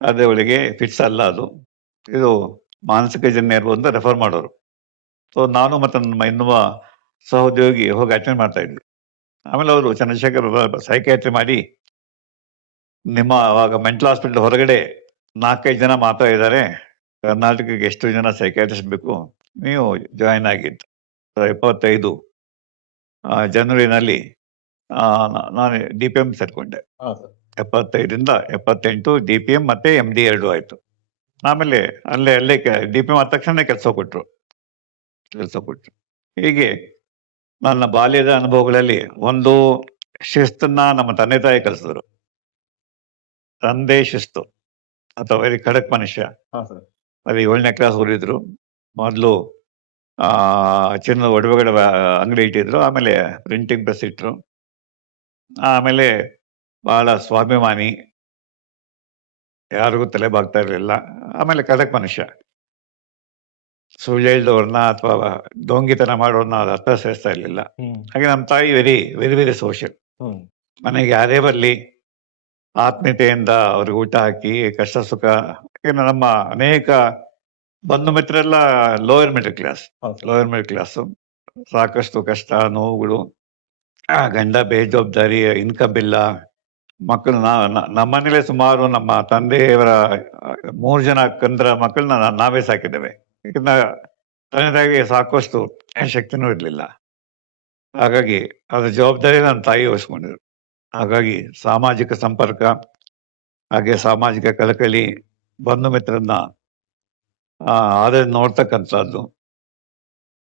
ಅದೇ ಅವಳಿಗೆ ಫಿಟ್ಸ್ ಅಲ್ಲ, ಇದು ಮಾನಸಿಕ ಜನ್ಯ ಇರ್ಬೋದು ಅಂತ ರೆಫರ್ ಮಾಡೋರು. ಸೊ ನಾನು ಮತ್ತೆ ನಮ್ಮ ಇನ್ನೊಬ್ಬ ಸಹೋದ್ಯೋಗಿ ಹೋಗಿ ಅಟೆಂಡ್ ಮಾಡ್ತಾ ಇದ್ವಿ. ಆಮೇಲೆ ಅವರು ಚಂದ್ರಶೇಖರ್ ಸೈಕ್ಯಾಟ್ರಿ ಮಾಡಿ, ನಿಮ್ಮ ಅವಾಗ ಮೆಂಟಲ್ ಹಾಸ್ಪಿಟಲ್ ಹೊರಗಡೆ 4-5 ಜನ ಮಾತ್ರ ಇದ್ದಾರೆ, ಕರ್ನಾಟಕಕ್ಕೆ ಎಷ್ಟು ಜನ ಸೈಕ್ಯಾಟ್ರಿಸ್ಟ್ ಬೇಕು, ನೀವು ಜಾಯಿನ್ ಆಗಿದ್ದು. 25 ಜನವರಿನಲ್ಲಿ ನಾನು DPM ಸೇರ್ಕೊಂಡೆ. 75ರಿಂದ 78 DPM ಮತ್ತೆ MD 2 ಆಯ್ತು. ಆಮೇಲೆ ಅಲ್ಲೇ DPM ಆದ ತಕ್ಷಣ ಕೆಲಸ ಕೊಟ್ರು. ಕೆಲಸ ಕೊಟ್ಟರು. ಹೀಗೆ ನನ್ನ ಬಾಲ್ಯದ ಅನುಭವಗಳಲ್ಲಿ ಒಂದು ಶಿಸ್ತನ್ನ ನಮ್ಮ ತಂದೆ ತಾಯಿ ಕಲಿಸಿದ್ರು. ತಂದೆ ಶಿಸ್ತು ಅಥವಾ ವೆರಿ ಖಡಕ್ ಮನುಷ್ಯ. ಹಾ ಸರ್. ಅಲ್ಲಿ 7ನೇ ಕ್ಲಾಸ್ ಓದಿದ್ರು. ಮೊದಲು ಚಿನ್ನದ ಒಡವೆಗಳ ಅಂಗಡಿ ಇಟ್ಟಿದ್ರು. ಆಮೇಲೆ ಪ್ರಿಂಟಿಂಗ್ ಪ್ರೆಸ್ ಇಟ್ರು. ಆಮೇಲೆ ಬಹಳ ಸ್ವಾಭಿಮಾನಿ, ಯಾರಿಗೂ ತಲೆ ಬಾಗ್ತಾ ಇರಲಿಲ್ಲ. ಆಮೇಲೆ ಖಡಕ್ ಮನುಷ್ಯ, ಸುಳ್ಳು ಹೇಳಿದವ್ರನ್ನ ಅಥವಾ ಡೋಂಗಿತನ ಮಾಡೋರ್ನ ಅದು ಅರ್ಥ ಸೇರಿಸ್ತಾ ಇರಲಿಲ್ಲ. ಹಾಗೆ ನಮ್ಮ ತಾಯಿ ವೆರಿ ವೆರಿ ವೆರಿ ಸೋಷಿಯಲ್. ಮನೆಗೆ ಯಾರೇ ಬರಲಿ ಆತ್ಮೀಯತೆಯಿಂದ ಅವ್ರಿಗೆ ಊಟ ಹಾಕಿ ಕಷ್ಟ ಸುಖ. ಯಾಕಂದ್ರೆ ನಮ್ಮ ಅನೇಕ ಬಂಧು ಮಿತ್ರರೆಲ್ಲ lower middle class. Lower middle class, ಸಾಕಷ್ಟು ಕಷ್ಟ ನೋವುಗಳು, ಗಂಡ ಬೇಜವಾಬ್ದಾರಿ, ಇನ್ಕಮ್ ಇಲ್ಲ, ಮಕ್ಕಳು. ನಮ್ಮನೇಲೆ ಸುಮಾರು ನಮ್ಮ ತಂದೆಯವರ 3 ಜನ ಅಕ್ಕಂದ್ರ ಮಕ್ಕಳನ್ನ ನಾವೇ ಸಾಕಿದ್ದೇವೆ. ಯಾಕಂದ್ರೆ ತಂದೆ ತಾಯಿಗೆ ಸಾಕಷ್ಟು ಶಕ್ತಿನೂ ಇರಲಿಲ್ಲ. ಹಾಗಾಗಿ ಅದ್ರ ಜವಾಬ್ದಾರಿ ನನ್ನ ತಾಯಿ ವಹಿಸ್ಕೊಂಡಿದ್ರು. ಹಾಗಾಗಿ ಸಾಮಾಜಿಕ ಸಂಪರ್ಕ, ಹಾಗೆ ಸಾಮಾಜಿಕ ಕಳಕಳಿ, ಬಂಧು ಮಿತ್ರರನ್ನ ಆದ್ರೆ ನೋಡ್ತಕ್ಕಂಥದ್ದು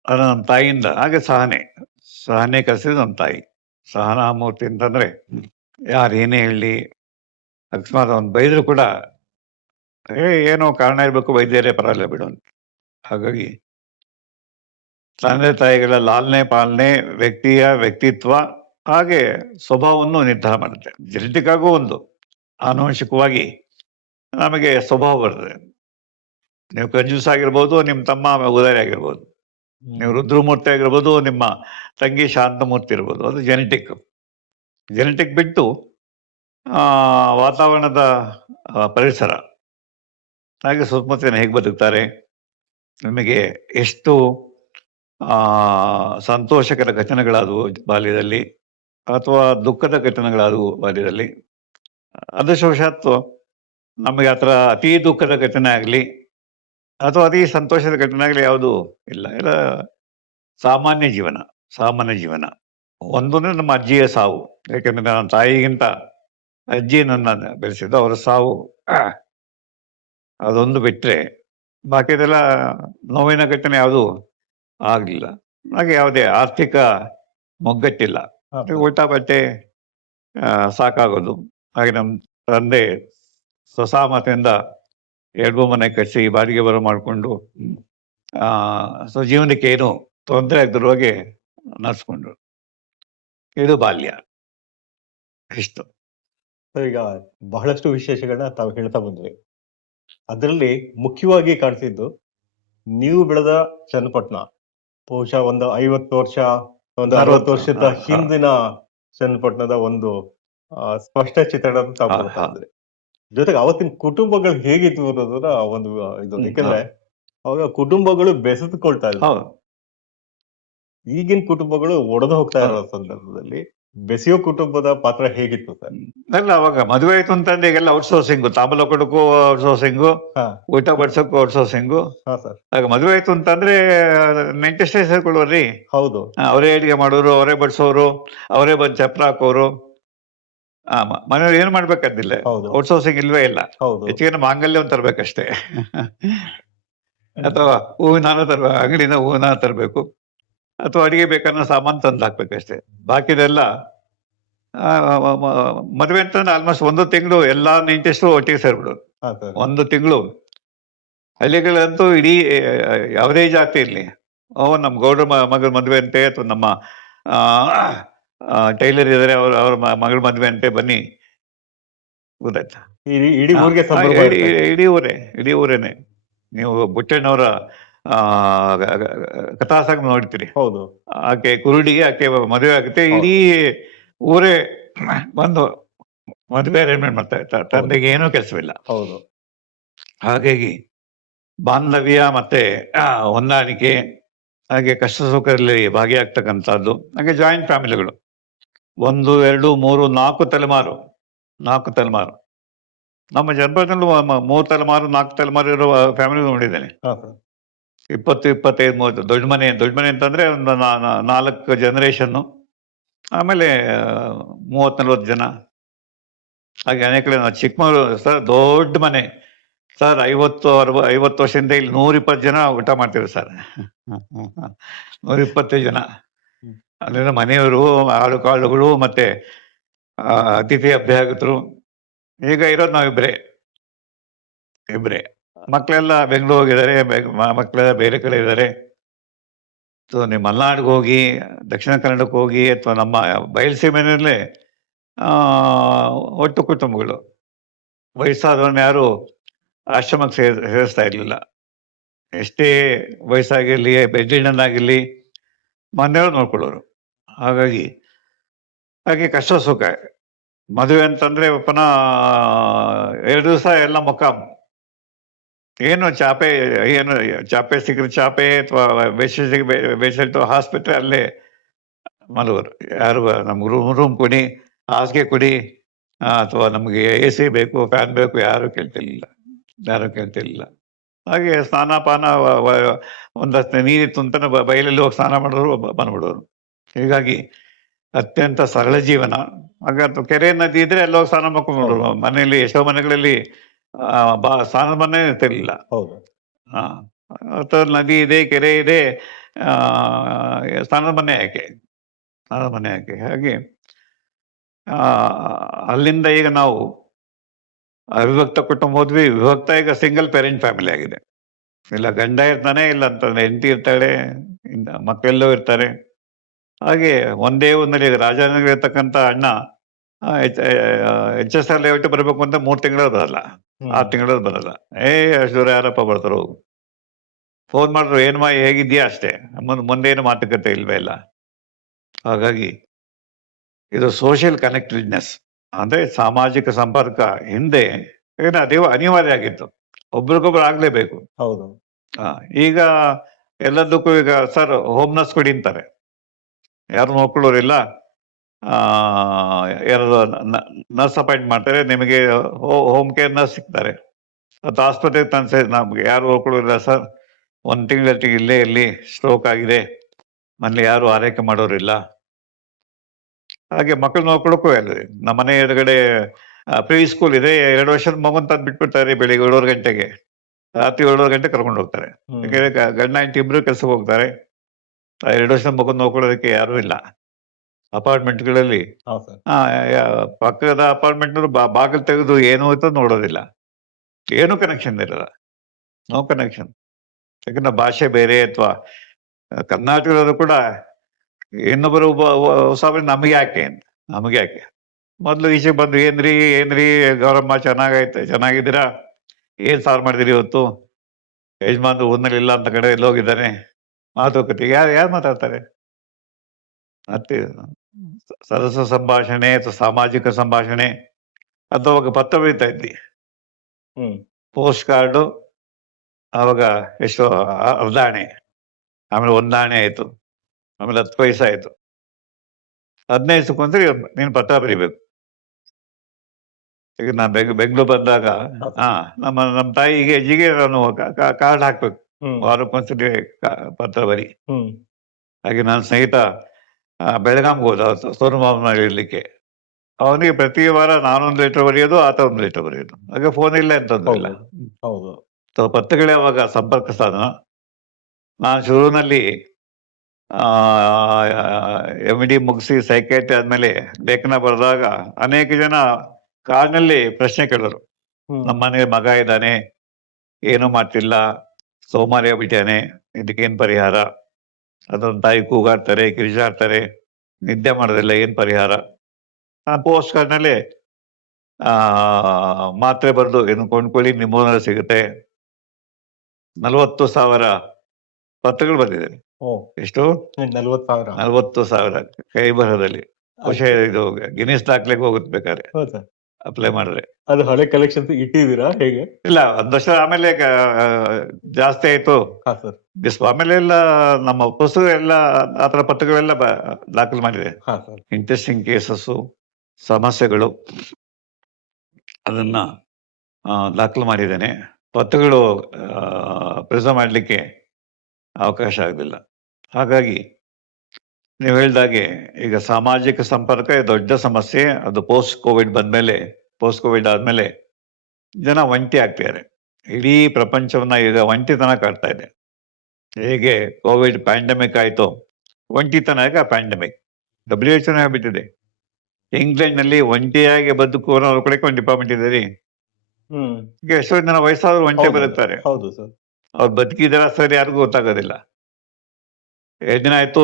ಅದು ನಮ್ಮ ತಾಯಿಯಿಂದ. ಹಾಗೆ ಸಹನೆ ಕಲಿಸಿದ್ರು ನಮ್ಮ ತಾಯಿ. ಸಹನಾಮೂರ್ತಿ ಅಂತಂದ್ರೆ ಯಾರು ಏನೇ ಹೇಳಿ, ಅಕಸ್ಮಾತ್ ಅವ್ನು ಬೈದ್ರು ಕೂಡ ಏನೋ ಕಾರಣ ಇರ್ಬೇಕು, ವೈದ್ಯರೇ ಪರವಾಗಿಲ್ಲ ಬಿಡು ಅಂತ. ಹಾಗಾಗಿ ತಂದೆ ತಾಯಿಗಳ ಲಾಲನೆ ಪಾಲನೆ ವ್ಯಕ್ತಿಯ ವ್ಯಕ್ತಿತ್ವ ಹಾಗೆ ಸ್ವಭಾವವನ್ನು ನಿರ್ಧಾರ ಮಾಡುತ್ತೆ. ಜೆನೆಟಿಕ್ ಆಗೂ ಒಂದು ಆನುವಂಶಿಕವಾಗಿ ನಮಗೆ ಸ್ವಭಾವ ಬರ್ತದೆ. ನೀವು ಕಂಜೂಸ್ ಆಗಿರ್ಬೋದು, ನಿಮ್ಮ ತಮ್ಮ ಉದಾರಿ ಆಗಿರ್ಬೋದು, ನೀವು ರುದ್ರಮೂರ್ತಿ ಆಗಿರ್ಬೋದು, ನಿಮ್ಮ ತಂಗಿ ಶಾಂತಮೂರ್ತಿ ಇರ್ಬೋದು. ಅದು ಜೆನೆಟಿಕ್ ಬಿಟ್ಟು ವಾತಾವರಣದ ಪರಿಸರ, ಹಾಗೆ ಸುತ್ತಮುತ್ತಲಿನ ಹೇಗೆ ಬದುಕ್ತಾರೆ, ನಿಮಗೆ ಎಷ್ಟು ಸಂತೋಷಕರ ಘಟನೆಗಳಾದವು ಬಾಲ್ಯದಲ್ಲಿ ಅಥವಾ ದುಃಖದ ಘಟನೆಗಳಾದವು ಬಾಲ್ಯದಲ್ಲಿ. ಅದೃಷ್ಟವಶಾತ್ತು ನಮಗೆ ಆ ಥರ ಅತಿ ದುಃಖದ ಘಟನೆ ಆಗಲಿ ಅಥವಾ ಅತಿ ಸಂತೋಷದ ಘಟನೆ ಆಗಲಿ ಯಾವುದೂ ಇಲ್ಲ. ಎಲ್ಲ ಸಾಮಾನ್ಯ ಜೀವನ. ಒಂದು ನಮ್ಮ ಅಜ್ಜಿಯ ಸಾವು. ಯಾಕೆಂದ್ರೆ ನನ್ನ ತಾಯಿಗಿಂತ ಅಜ್ಜಿ ನನ್ನ ಬೆಳೆಸಿದ್ದು, ಅವರ ಸಾವು ಅದೊಂದು ಬಿಟ್ಟರೆ ಬಾಕಿದೆಲ್ಲ ನೋವಿನ ಘಟನೆ ಯಾವುದೂ ಆಗಲಿಲ್ಲ. ಹಾಗೆ ಯಾವುದೇ ಆರ್ಥಿಕ ಮೊಗ್ಗಟ್ಟಿಲ್ಲ. ಊಟ ಬಟ್ಟೆ ಸಾಕಾಗೋದು. ಹಾಗೆ ನಮ್ಮ ತಂದೆ ಸ್ವಸಾಮತೆಯಿಂದ 2 ಮನೆ ಕಟ್ಟಿಸಿ ಬಾಡಿಗೆ ಬರೋ ಮಾಡಿಕೊಂಡು ಸೊ ಜೀವನಕ್ಕೆ ಏನು ತೊಂದರೆ ಆಗದಿರೋ ಹಾಗೆ ನಡೆಸ್ಕೊಂಡ್ರು. ಇದು ಬಾಲ್ಯ. ಇಷ್ಟು. ಈಗ ಬಹಳಷ್ಟು ವಿಶೇಷಗಳನ್ನ ತಾವು ಹೇಳ್ತಾ ಬಂದ್ರಿ. ಅದರಲ್ಲಿ ಮುಖ್ಯವಾಗಿ ಕಾಣಿಸಿದ್ದು ನೀವು ಬೆಳೆದ ಚನ್ನಪಟ್ಟಣ. ಬಹುಶಃ ಒಂದು 50 ವರ್ಷ, ಒಂದು 60 ವರ್ಷದ ಹಿಂದಿನ ಚನ್ನಪಟ್ಟಣದ ಒಂದು ಸ್ಪಷ್ಟ ಚಿತ್ರಣ ತಾವು ಕೊಡ್ತಾ ಇದ್ರಿ. ಜೊತೆಗೆ ಅವತ್ತಿನ ಕುಟುಂಬಗಳು ಹೇಗಿತ್ತು ಅನ್ನೋದನ್ನ ಒಂದು ಇದು. ಯಾಕಂದ್ರೆ ಅವಾಗ ಕುಟುಂಬಗಳು ಬೆಸೆದುಕೊಳ್ತಾ ಇದ್ರು. ಈಗಿನ ಕುಟುಂಬಗಳು ಒಡೆದು ಹೋಗ್ತಾ ಇರೋ ಸಂದರ್ಭದಲ್ಲಿ ಬೆಸೆಯೋ ಕುಟುಂಬದ ಪಾತ್ರ ಹೇಗಿತ್ತು ಸರ್? ಅಲ್ಲ, ಅವಾಗ ಮದುವೆ ಆಯ್ತು ಅಂತಂದ್ರೆ ಈಗೆಲ್ಲ ಔಟ್ಸೋರ್ಸಿಂಗು, ತಾಂಬೂಲ ಕೊಡಕ್ಕೂ ಔಟ್ಸೋರ್ಸಿಂಗು, ಊಟ ಬಡ್ಸಕ್ಕೂ ಔಟ್ಸೋರ್ಸಿಂಗು. ಆಗ ಮದುವೆ ಆಯ್ತು ಅಂತಂದ್ರೆ ನೆಂಟಷ್ಟೇ ಸೇರ್ಕೊಳ್ಳೋರಿ. ಹೌದು, ಅವರೇ ಅಡಿಗೆ ಮಾಡೋರು, ಅವರೇ ಬಡ್ಸೋರು, ಅವರೇ ಬಂದು ಚಪ್ರ ಹಾಕೋರು. ಮನೆಯವ್ರು ಏನ್ ಮಾಡ್ಬೇಕಂತಿಲ್ಲ. ಔಟ್ಸೋರ್ಸಿಂಗ್ ಇಲ್ವೇ ಇಲ್ಲ. ಹೆಚ್ಚಿಗೆ ಮಾಂಗಲ್ಯ ಒಂದು ತರ್ಬೇಕಷ್ಟೇ. ಅಥವಾ ಅಂಗಡಿಯಿಂದ ಹೂವಿನ ತರಬೇಕು, ಅಥವಾ ಅಡಿಗೆ ಬೇಕಾದ್ರೆ ಸಾಮಾನು ತಂದು ಹಾಕ್ಬೇಕಷ್ಟೇ. ಬಾಕಿದೆಲ್ಲ ಮದುವೆ ಅಂತಂದ್ರೆ ಆಲ್ಮೋಸ್ಟ್ 1 ತಿಂಗಳು ಎಲ್ಲಾ ನೆಂಟಷ್ಟು ಒಟ್ಟಿಗೆ ಸೇರ್ಬಿಡೋದು. 1 ತಿಂಗಳು. ಹಳ್ಳಿಗಳಂತೂ ಇಡೀ ಯಾವುದೇ ಜಾತಿ ಇರ್ಲಿ, ನಮ್ಮ ಗೌಡ್ರ ಮಗಳ ಮದುವೆ ಅಂತೆ ಅಥವಾ ನಮ್ಮ ಟೈಲರ್ ಇದಾರೆ ಅವ್ರ ಮಗಳ ಮದುವೆ ಅಂತೆ, ಬನ್ನಿ, ಗೊತ್ತಾಯ್ತಾ? ಇಡೀ ಊರೇನೆ. ನೀವು ಬುಟ್ಟಣ್ಣವರ ಕಥಾಸಂಗ ನೋಡ್ತೀರಿ. ಹೌದು, ಆಕೆ ಕುರುಡಿಗೆ ಆಕೆ ಮದುವೆ ಆಗುತ್ತೆ, ಇಡೀ ಊರೇ ಬಂದು ಮದುವೆ ಅರೇಂಜ್ಮೆಂಟ್ ಮಾಡ್ತಾ ಇರ್ತಾರೆ. ತಂದೆಗೆ ಏನೂ ಕೆಲಸವಿಲ್ಲ. ಹೌದು. ಹಾಗಾಗಿ ಬಾಂಧವ್ಯ ಮತ್ತೆ ಹೊಂದಾಣಿಕೆ, ಹಾಗೆ ಕಷ್ಟ ಸುಖದಲ್ಲಿ ಭಾಗಿಯಾಗ್ತಕ್ಕಂಥದ್ದು. ಹಾಗೆ ಜಾಯಿಂಟ್ ಫ್ಯಾಮಿಲಿಗಳು 1, 2, 3, 4 ತಲೆಮಾರು. ನಮ್ಮ ಜನಪದಲ್ಲೂ 3 ತಲೆಮಾರು 4 ತಲೆಮಾರು ಇರೋ ಫ್ಯಾಮಿಲಿ ನೋಡಿದ್ದೇನೆ. 20, 25, 30 ದೊಡ್ಡ ಮನೆ ಅಂತಂದ್ರೆ ಒಂದು 4 ಜನರೇಷನ್ನು. ಆಮೇಲೆ 30-40 ಜನ. ಹಾಗೆ ಅನೇಕ ಚಿಕ್ಕಮಗಳೂರು ಸರ್ ದೊಡ್ಡ ಮನೆ, ಸರ್ 50 ವರ್ಷದಿಂದ ಇಲ್ಲಿ 120 ಜನ ಊಟ ಮಾಡ್ತೀವಿ ಸರ್. 120 ಜನ. ಹ್ಮ್. ಅಲ್ಲಿಂದ ಮನೆಯವರು, ಆಳು ಕಾಳುಗಳು, ಮತ್ತೆ ಅತಿಥಿ ಅಭ್ಯಾಗತರು. ಈಗ ಇರೋದು ನಾವಿಬ್ರೆ. ಮಕ್ಕಳೆಲ್ಲ ಬೆಂಗಳೂರು ಹೋಗಿದ್ದಾರೆ, ಮಕ್ಕಳೆಲ್ಲ ಬೇರೆ ಕಡೆ ಇದ್ದಾರೆ. ಸೊ ನೀವು ಮಲೆನಾಡಿಗೆ ಹೋಗಿ, ದಕ್ಷಿಣ ಕನ್ನಡಕ್ಕೆ ಹೋಗಿ, ಅಥವಾ ನಮ್ಮ ಬಯಲುಸೀಮೆನಲ್ಲೇ ಒಟ್ಟು ಕುಟುಂಬಗಳು. ವಯಸ್ಸಾದವನ್ನ ಯಾರು ಆಶ್ರಮಕ್ಕೆ ಸೇರಿಸ್ತಾ ಇರ್ಲಿಲ್ಲ. ಎಷ್ಟೇ ವಯಸ್ಸಾಗಿರ್ಲಿ, ಬೆಡ್ಡಿಣ್ಣನಾಗಿರ್ಲಿ, ಮನೆಯವ್ರು ನೋಡ್ಕೊಳ್ಳೋರು. ಹಾಗೆ ಕಷ್ಟ ಸುಖ. ಮದುವೆ ಅಂತಂದ್ರೆ ಪುನಃ 2 ದಿವಸ ಎಲ್ಲ ಮೊಕ್ಕಾಂ. ಏನು ಚಾಪೆ ಸಿಕ್ಕರೆ ಚಾಪೆ, ಅಥವಾ ಬೆಡ್ಶೀಟ್ ಹಾಸ್ಪಿಟ್ಲ್ ಅಲ್ಲೇ ಮಲಗೋರು. ಯಾರು ನಮ್ಗೆ ರೂಮ್ ಕೊಡಿ, ಹಾಸಿಗೆ ಕೊಡಿ, ಅಥವಾ ನಮಗೆ AC ಬೇಕು, ಫ್ಯಾನ್ ಬೇಕು, ಯಾರು ಕೇಳ್ತಿರ್ಲಿಲ್ಲ. ಹಾಗೆ ಸ್ನಾನ ಪಾನ, ಒಂದಷ್ಟು ನೀರಿತ್ತು ಅಂತ ಬಯಲಲ್ಲಿ ಹೋಗಿ ಸ್ನಾನ ಮಾಡೋರು, ಬಂದ್ಬಿಡೋರು. ಹೀಗಾಗಿ ಅತ್ಯಂತ ಸರಳ ಜೀವನ. ಹಾಗಾದ್ರೆ ಕೆರೆ ನದಿ ಇದ್ರೆ ಎಲ್ಲ ಹೋಗಿ ಸ್ನಾನ ಮಾಡ್ಕೊಂಡ್ಬಿಡೋರು. ಮನೆಯಲ್ಲಿ ಎಷ್ಟೋ ಮನೆಗಳಲ್ಲಿ ಸ್ನಾನದ ಮನೆ ಇರ್ತಿರ್ಲಿಲ್ಲ. ಹೌದು. ಅಥವಾ ನದಿ ಇದೆ, ಕೆರೆ ಇದೆ, ಸ್ನಾನದ ಮನೆ ಯಾಕೆ? ಹಾಗೆ ಅಲ್ಲಿಂದ ಈಗ ನಾವು ಅವಿಭಕ್ತ ಕುಟುಂಬ ಹೋದ್ವಿ. ವಿಭಕ್ತ ಈಗ ಸಿಂಗಲ್ ಪೇರೆಂಟ್ ಫ್ಯಾಮಿಲಿ ಆಗಿದೆ. ಇಲ್ಲ ಗಂಡ ಇರ್ತಾನೆ, ಇಲ್ಲ ಅಂತಂದ್ರೆ ಹೆಂಡತಿ ಇರ್ತಾಳೆ, ಮಕ್ಕಳೆಲ್ಲೋ ಇರ್ತಾರೆ. ಹಾಗೆ ಒಂದೇ ಊರಿನಲ್ಲಿ ರಾಜನಗರ ಇರ್ತಕ್ಕಂಥ ಅಣ್ಣ HSR ಲೇಔಟ್ ಬರಬೇಕು ಅಂತ 3 ತಿಂಗಳು ಬರಲ್ಲ, 6 ತಿಂಗಳು ಬರಲ್ಲ. ಅಷ್ಟು ದೂರ ಯಾರಪ್ಪ ಬರ್ತಾರೋ? ಫೋನ್ ಮಾಡಿದ್ರು, ಏನ್ಮಾ ಹೇಗಿದ್ಯಾ ಅಷ್ಟೇ, ಮುಂದೆ ಏನು ಮಾತುಕತೆ ಇಲ್ವೇ ಇಲ್ಲ. ಹಾಗಾಗಿ ಇದು ಸೋಷಿಯಲ್ ಕನೆಕ್ಟೆಡ್ನೆಸ್, ಅಂದ್ರೆ ಸಾಮಾಜಿಕ ಸಂಪರ್ಕ ಹಿಂದೆ ಅದೇ ಅನಿವಾರ್ಯ ಆಗಿತ್ತು. ಒಬ್ರಿಗೊಬ್ರು ಆಗ್ಲೇಬೇಕು. ಹೌದು. ಈಗ ಎಲ್ಲದಕ್ಕೂ ಈಗ ಸರ್ ಹೋಮ್ನೆಸ್ ಕೊಡಿ ಅಂತಾರೆ. ಯಾರು ನೋಡ್ಕೊಳ್ಳೋರಿಲ್ಲ. ಯಾರು ನರ್ಸ್ ಅಪಾಯಿಂಟ್ ಮಾಡ್ತಾರೆ, ನಿಮಗೆ ಹೋಮ್ ಕೇರ್ ನರ್ಸ್ ಸಿಗ್ತಾರೆ. ಮತ್ತು ಆಸ್ಪತ್ರೆಗೆ ನಮ್ಗೆ ಯಾರು ನೋಡ್ಕೊಳ್ಳೋರಿಲ್ಲ ಸರ್, 1 ತಿಂಗಳ ಇಲ್ಲೇ ಇಲ್ಲಿ ಸ್ಟ್ರೋಕ್ ಆಗಿದೆ, ಮನೇಲಿ ಯಾರು ಆರೈಕೆ ಮಾಡೋರಿಲ್ಲ. ಹಾಗೆ ಮಕ್ಕಳು ನೋಡ್ಕೊಳಕ್ಕೂ ಅಲ್ಲ. ನಮ್ಮ ಮನೆ ಎದುರುಗಡೆ ಪ್ರೀ ಸ್ಕೂಲ್ ಇದೆ. 2 ವರ್ಷದ ಮಗನ್ ತಂದು ಬಿಟ್ಬಿಡ್ತಾರೆ. ಬೆಳಿಗ್ಗೆ 7 ಗಂಟೆಗೆ, ರಾತ್ರಿ 7 ಗಂಟೆ ಕರ್ಕೊಂಡು ಹೋಗ್ತಾರೆ. ಯಾಕಂದ್ರೆ ಗಂಡ ಹೆಂಡತಿ ಇಬ್ರು ಕೆಲ್ಸಕ್ಕೆ ಹೋಗ್ತಾರೆ. 2 ವರ್ಷದ ಮಗನ್ ನೋಡ್ಕೊಳ್ಳೋದಕ್ಕೆ ಯಾರು ಇಲ್ಲ. ಅಪಾರ್ಟ್ಮೆಂಟ್ಗಳಲ್ಲಿ ಪಕ್ಕದ ಅಪಾರ್ಟ್ಮೆಂಟ್ ಬಾಗಿಲು ತೆಗೆದು ಏನು ಅಂತ ನೋಡೋದಿಲ್ಲ. ಏನು ಕನೆಕ್ಷನ್ ಇರಲ್ಲ, ನೋ ಕನೆಕ್ಷನ್. ಯಾಕಂದ್ರೆ ಭಾಷೆ ಬೇರೆ, ಅಥವಾ ಕರ್ನಾಟಕದಲ್ಲೂ ಕೂಡ ಇನ್ನೊಬ್ಬರು ನಮಗೆ ಯಾಕೆ ಮೊದ್ಲು ಈಚೆ ಬಂದು ಏನ್ರಿ ಗೌರಮ್ಮ ಚೆನ್ನಾಗಿದ್ದೀರಾ, ಏನ್ ಸಾರು ಮಾಡಿದಿರಿ ಇವತ್ತು, ಯಜಮಾನ್ರು ಊರಿನಲ್ಲಿ ಇಲ್ಲ ಅಂತ ಕಡೆ ಎಲ್ಲೋಗಿದ್ದಾನೆ, ಮಾತುಕತೆ ಯಾರು ಮಾತಾಡ್ತಾರೆ? ಮತ್ತೆ ಸರಸ ಸಂಭಾಷಣೆ ಅಥವಾ ಸಾಮಾಜಿಕ ಸಂಭಾಷಣೆ, ಅಥವಾ ಪತ್ರ ಬರೀತಾ ಇದ್ವಿ, ಪೋಸ್ಟ್ ಕಾರ್ಡು. ಆವಾಗ ಎಷ್ಟೋ ಅರ್ಧಾಣೆ, ಆಮೇಲೆ 1 ಆಣೆ ಆಯ್ತು, ಆಮೇಲೆ 10 ಪೈಸೆ ಆಯ್ತು. 15 ಸಕೊಂಡ್ರೆ ನೀನು ಪತ್ರ ಬರಿಬೇಕು. ಈಗ ನಾನು ಬೆಂಗಳೂರು ಬಂದಾಗ ನಮ್ಮ ತಾಯಿಗೆ ಅಜ್ಜಿಗೆ ನಾನು ಕಾರ್ಡ್ ಹಾಕ್ಬೇಕು, ವಾರಕ್ಕೊಂದ್ಸತಿ ಪತ್ರ ಬರಿ. ಹಾಗೆ ನನ್ನ ಸ್ನೇಹಿತ ಬೆಳಗಾಂಗೆ ಹೋದ ಸೋನುಮಾಮನ ಇರ್ಲಿಕ್ಕೆ. ಅವನಿಗೆ ಪ್ರತಿ ವಾರ ನಾನೊಂದು ಲೆಟರ್ ಬರೆಯೋದು, ಆತ 1 ಲೆಟರ್ ಬರೆಯೋದು. ಹಾಗೆ ಫೋನ್ ಇಲ್ಲ ಅಂತಂದಿಲ್ಲ. ಪತ್ರಗಳೇ ಅವಾಗ ಸಂಪರ್ಕ ಸಾಧನ. ನಾನು ಶುರುವಿನಲ್ಲಿ MD ಮುಗಿಸಿ ಸೈಕೈಟ್ರಿ ಆದ್ಮೇಲೆ ಲೇಖನ ಬರೆದಾಗ ಅನೇಕ ಜನ ಕಾರ್ನಲ್ಲಿ ಪ್ರಶ್ನೆ ಕೇಳೋರು. ನಮ್ಮನೆ ಮಗ ಇದ್ದಾನೆ, ಏನೂ ಮಾಡ್ತಿಲ್ಲ, ಸೋಮಾರಿ ಆಗ್ಬಿಟ್ಟಾನೆ, ಇದಕ್ಕೇನ್ ಪರಿಹಾರ? ಅದೊಂದು ತಾಯಿ ಕೂಗಾಡ್ತಾರೆ, ಕಿರಿಚಾಡ್ತಾರೆ, ನಿದ್ದೆ ಮಾಡೋದಿಲ್ಲ, ಏನ್ ಪರಿಹಾರ? ಪೋಸ್ಟ್ ಕಾರ್ಡ್ನಲ್ಲಿ ಮಾತ್ರೆ ಬರೆದು ಏನು ಕೊಂಡ್ಕೊಳ್ಳಿ, ನಿಮ್ಮೂರಲ್ಲಿ ಸಿಗುತ್ತೆ. 40,000 ಪತ್ರಗಳು ಬಂದಿದೆ. ಎಷ್ಟು? 40,000 ಕೈ ಬರಹದಲ್ಲಿ. ಬಹುಶಃ ಇದು ಗಿನ್ನಿಸ್ ದಾಖಲೆಗೆ ಹೋಗುತ್ತೆ ಬೇಕಾದ್ರೆ ಅಪ್ಲೈ ಮಾಡಿದ್ರೆ. ಅದು ಹಳೆ ಕಲೆಕ್ಷನ್ಸ್ ಇಟ್ಟಿದ್ದೀರಾ ಹೇಗೆ? ಇಲ್ಲ, 1 ವರ್ಷ ಆಮೇಲೆ ಜಾಸ್ತಿ ಆಯ್ತು. ಆಮೇಲೆ ಎಲ್ಲ ನಮ್ಮ ಪುಸ್ತಕ ಎಲ್ಲ ಆತರ ಪತ್ರಗಳೆಲ್ಲ ದಾಖಲು ಮಾಡಿದೆ. ಇಂಟ್ರೆಸ್ಟಿಂಗ್ ಕೇಸಸ್ಸು, ಸಮಸ್ಯೆಗಳು, ಅದನ್ನ ದಾಖಲು ಮಾಡಿದ್ದೇನೆ. ಪತ್ರಗಳು ಪ್ರಿಸರ್ವ್ ಮಾಡಲಿಕ್ಕೆ ಅವಕಾಶ ಆಗಲಿಲ್ಲ. ಹಾಗಾಗಿ ನೀವು ಹೇಳ್ದಾಗೆ ಈಗ ಸಾಮಾಜಿಕ ಸಂಪರ್ಕ ದೊಡ್ಡ ಸಮಸ್ಯೆ. ಅದು ಪೋಸ್ಟ್ ಕೋವಿಡ್ ಆದ್ಮೇಲೆ ಜನ ಒಂಟಿ ಆಗ್ತಿದ್ದಾರೆ. ಇಡೀ ಪ್ರಪಂಚವನ್ನ ಈಗ ಒಂಟಿತನ ಕಾಡ್ತಾ ಇದೆ. ಹೇಗೆ ಕೋವಿಡ್ ಪ್ಯಾಂಡಮಿಕ್ ಆಯ್ತು, ಒಂಟಿತನ ಈಗ ಪ್ಯಾಂಡಮಿಕ್. WHO ಹೇಳ್ಬಿಟ್ಟಿದೆ, ಇಂಗ್ಲೆಂಡ್ನಲ್ಲಿ ಒಂಟಿಯಾಗಿ ಬದುಕುವ ಕೂಡ ಒಂದು ಡಿಪಾರ್ಟ್ಮೆಂಟ್ ಇದೆ ರೀ. ಹ್ಮ್ ಈಗ ಎಷ್ಟೋ ಜನ ವಯಸ್ಸಾದ್ರು ಒಂಟೆ ಹೌದು ಬರುತ್ತಾರೆ. ಹೌದು ಸರ್. ಅವ್ರು ಬದುಕಿದಾರ ಸರಿ ಯಾರಿಗೂ ಗೊತ್ತಾಗೋದಿಲ್ಲ. ಎಷ್ಟು ದಿನ ಆಯ್ತು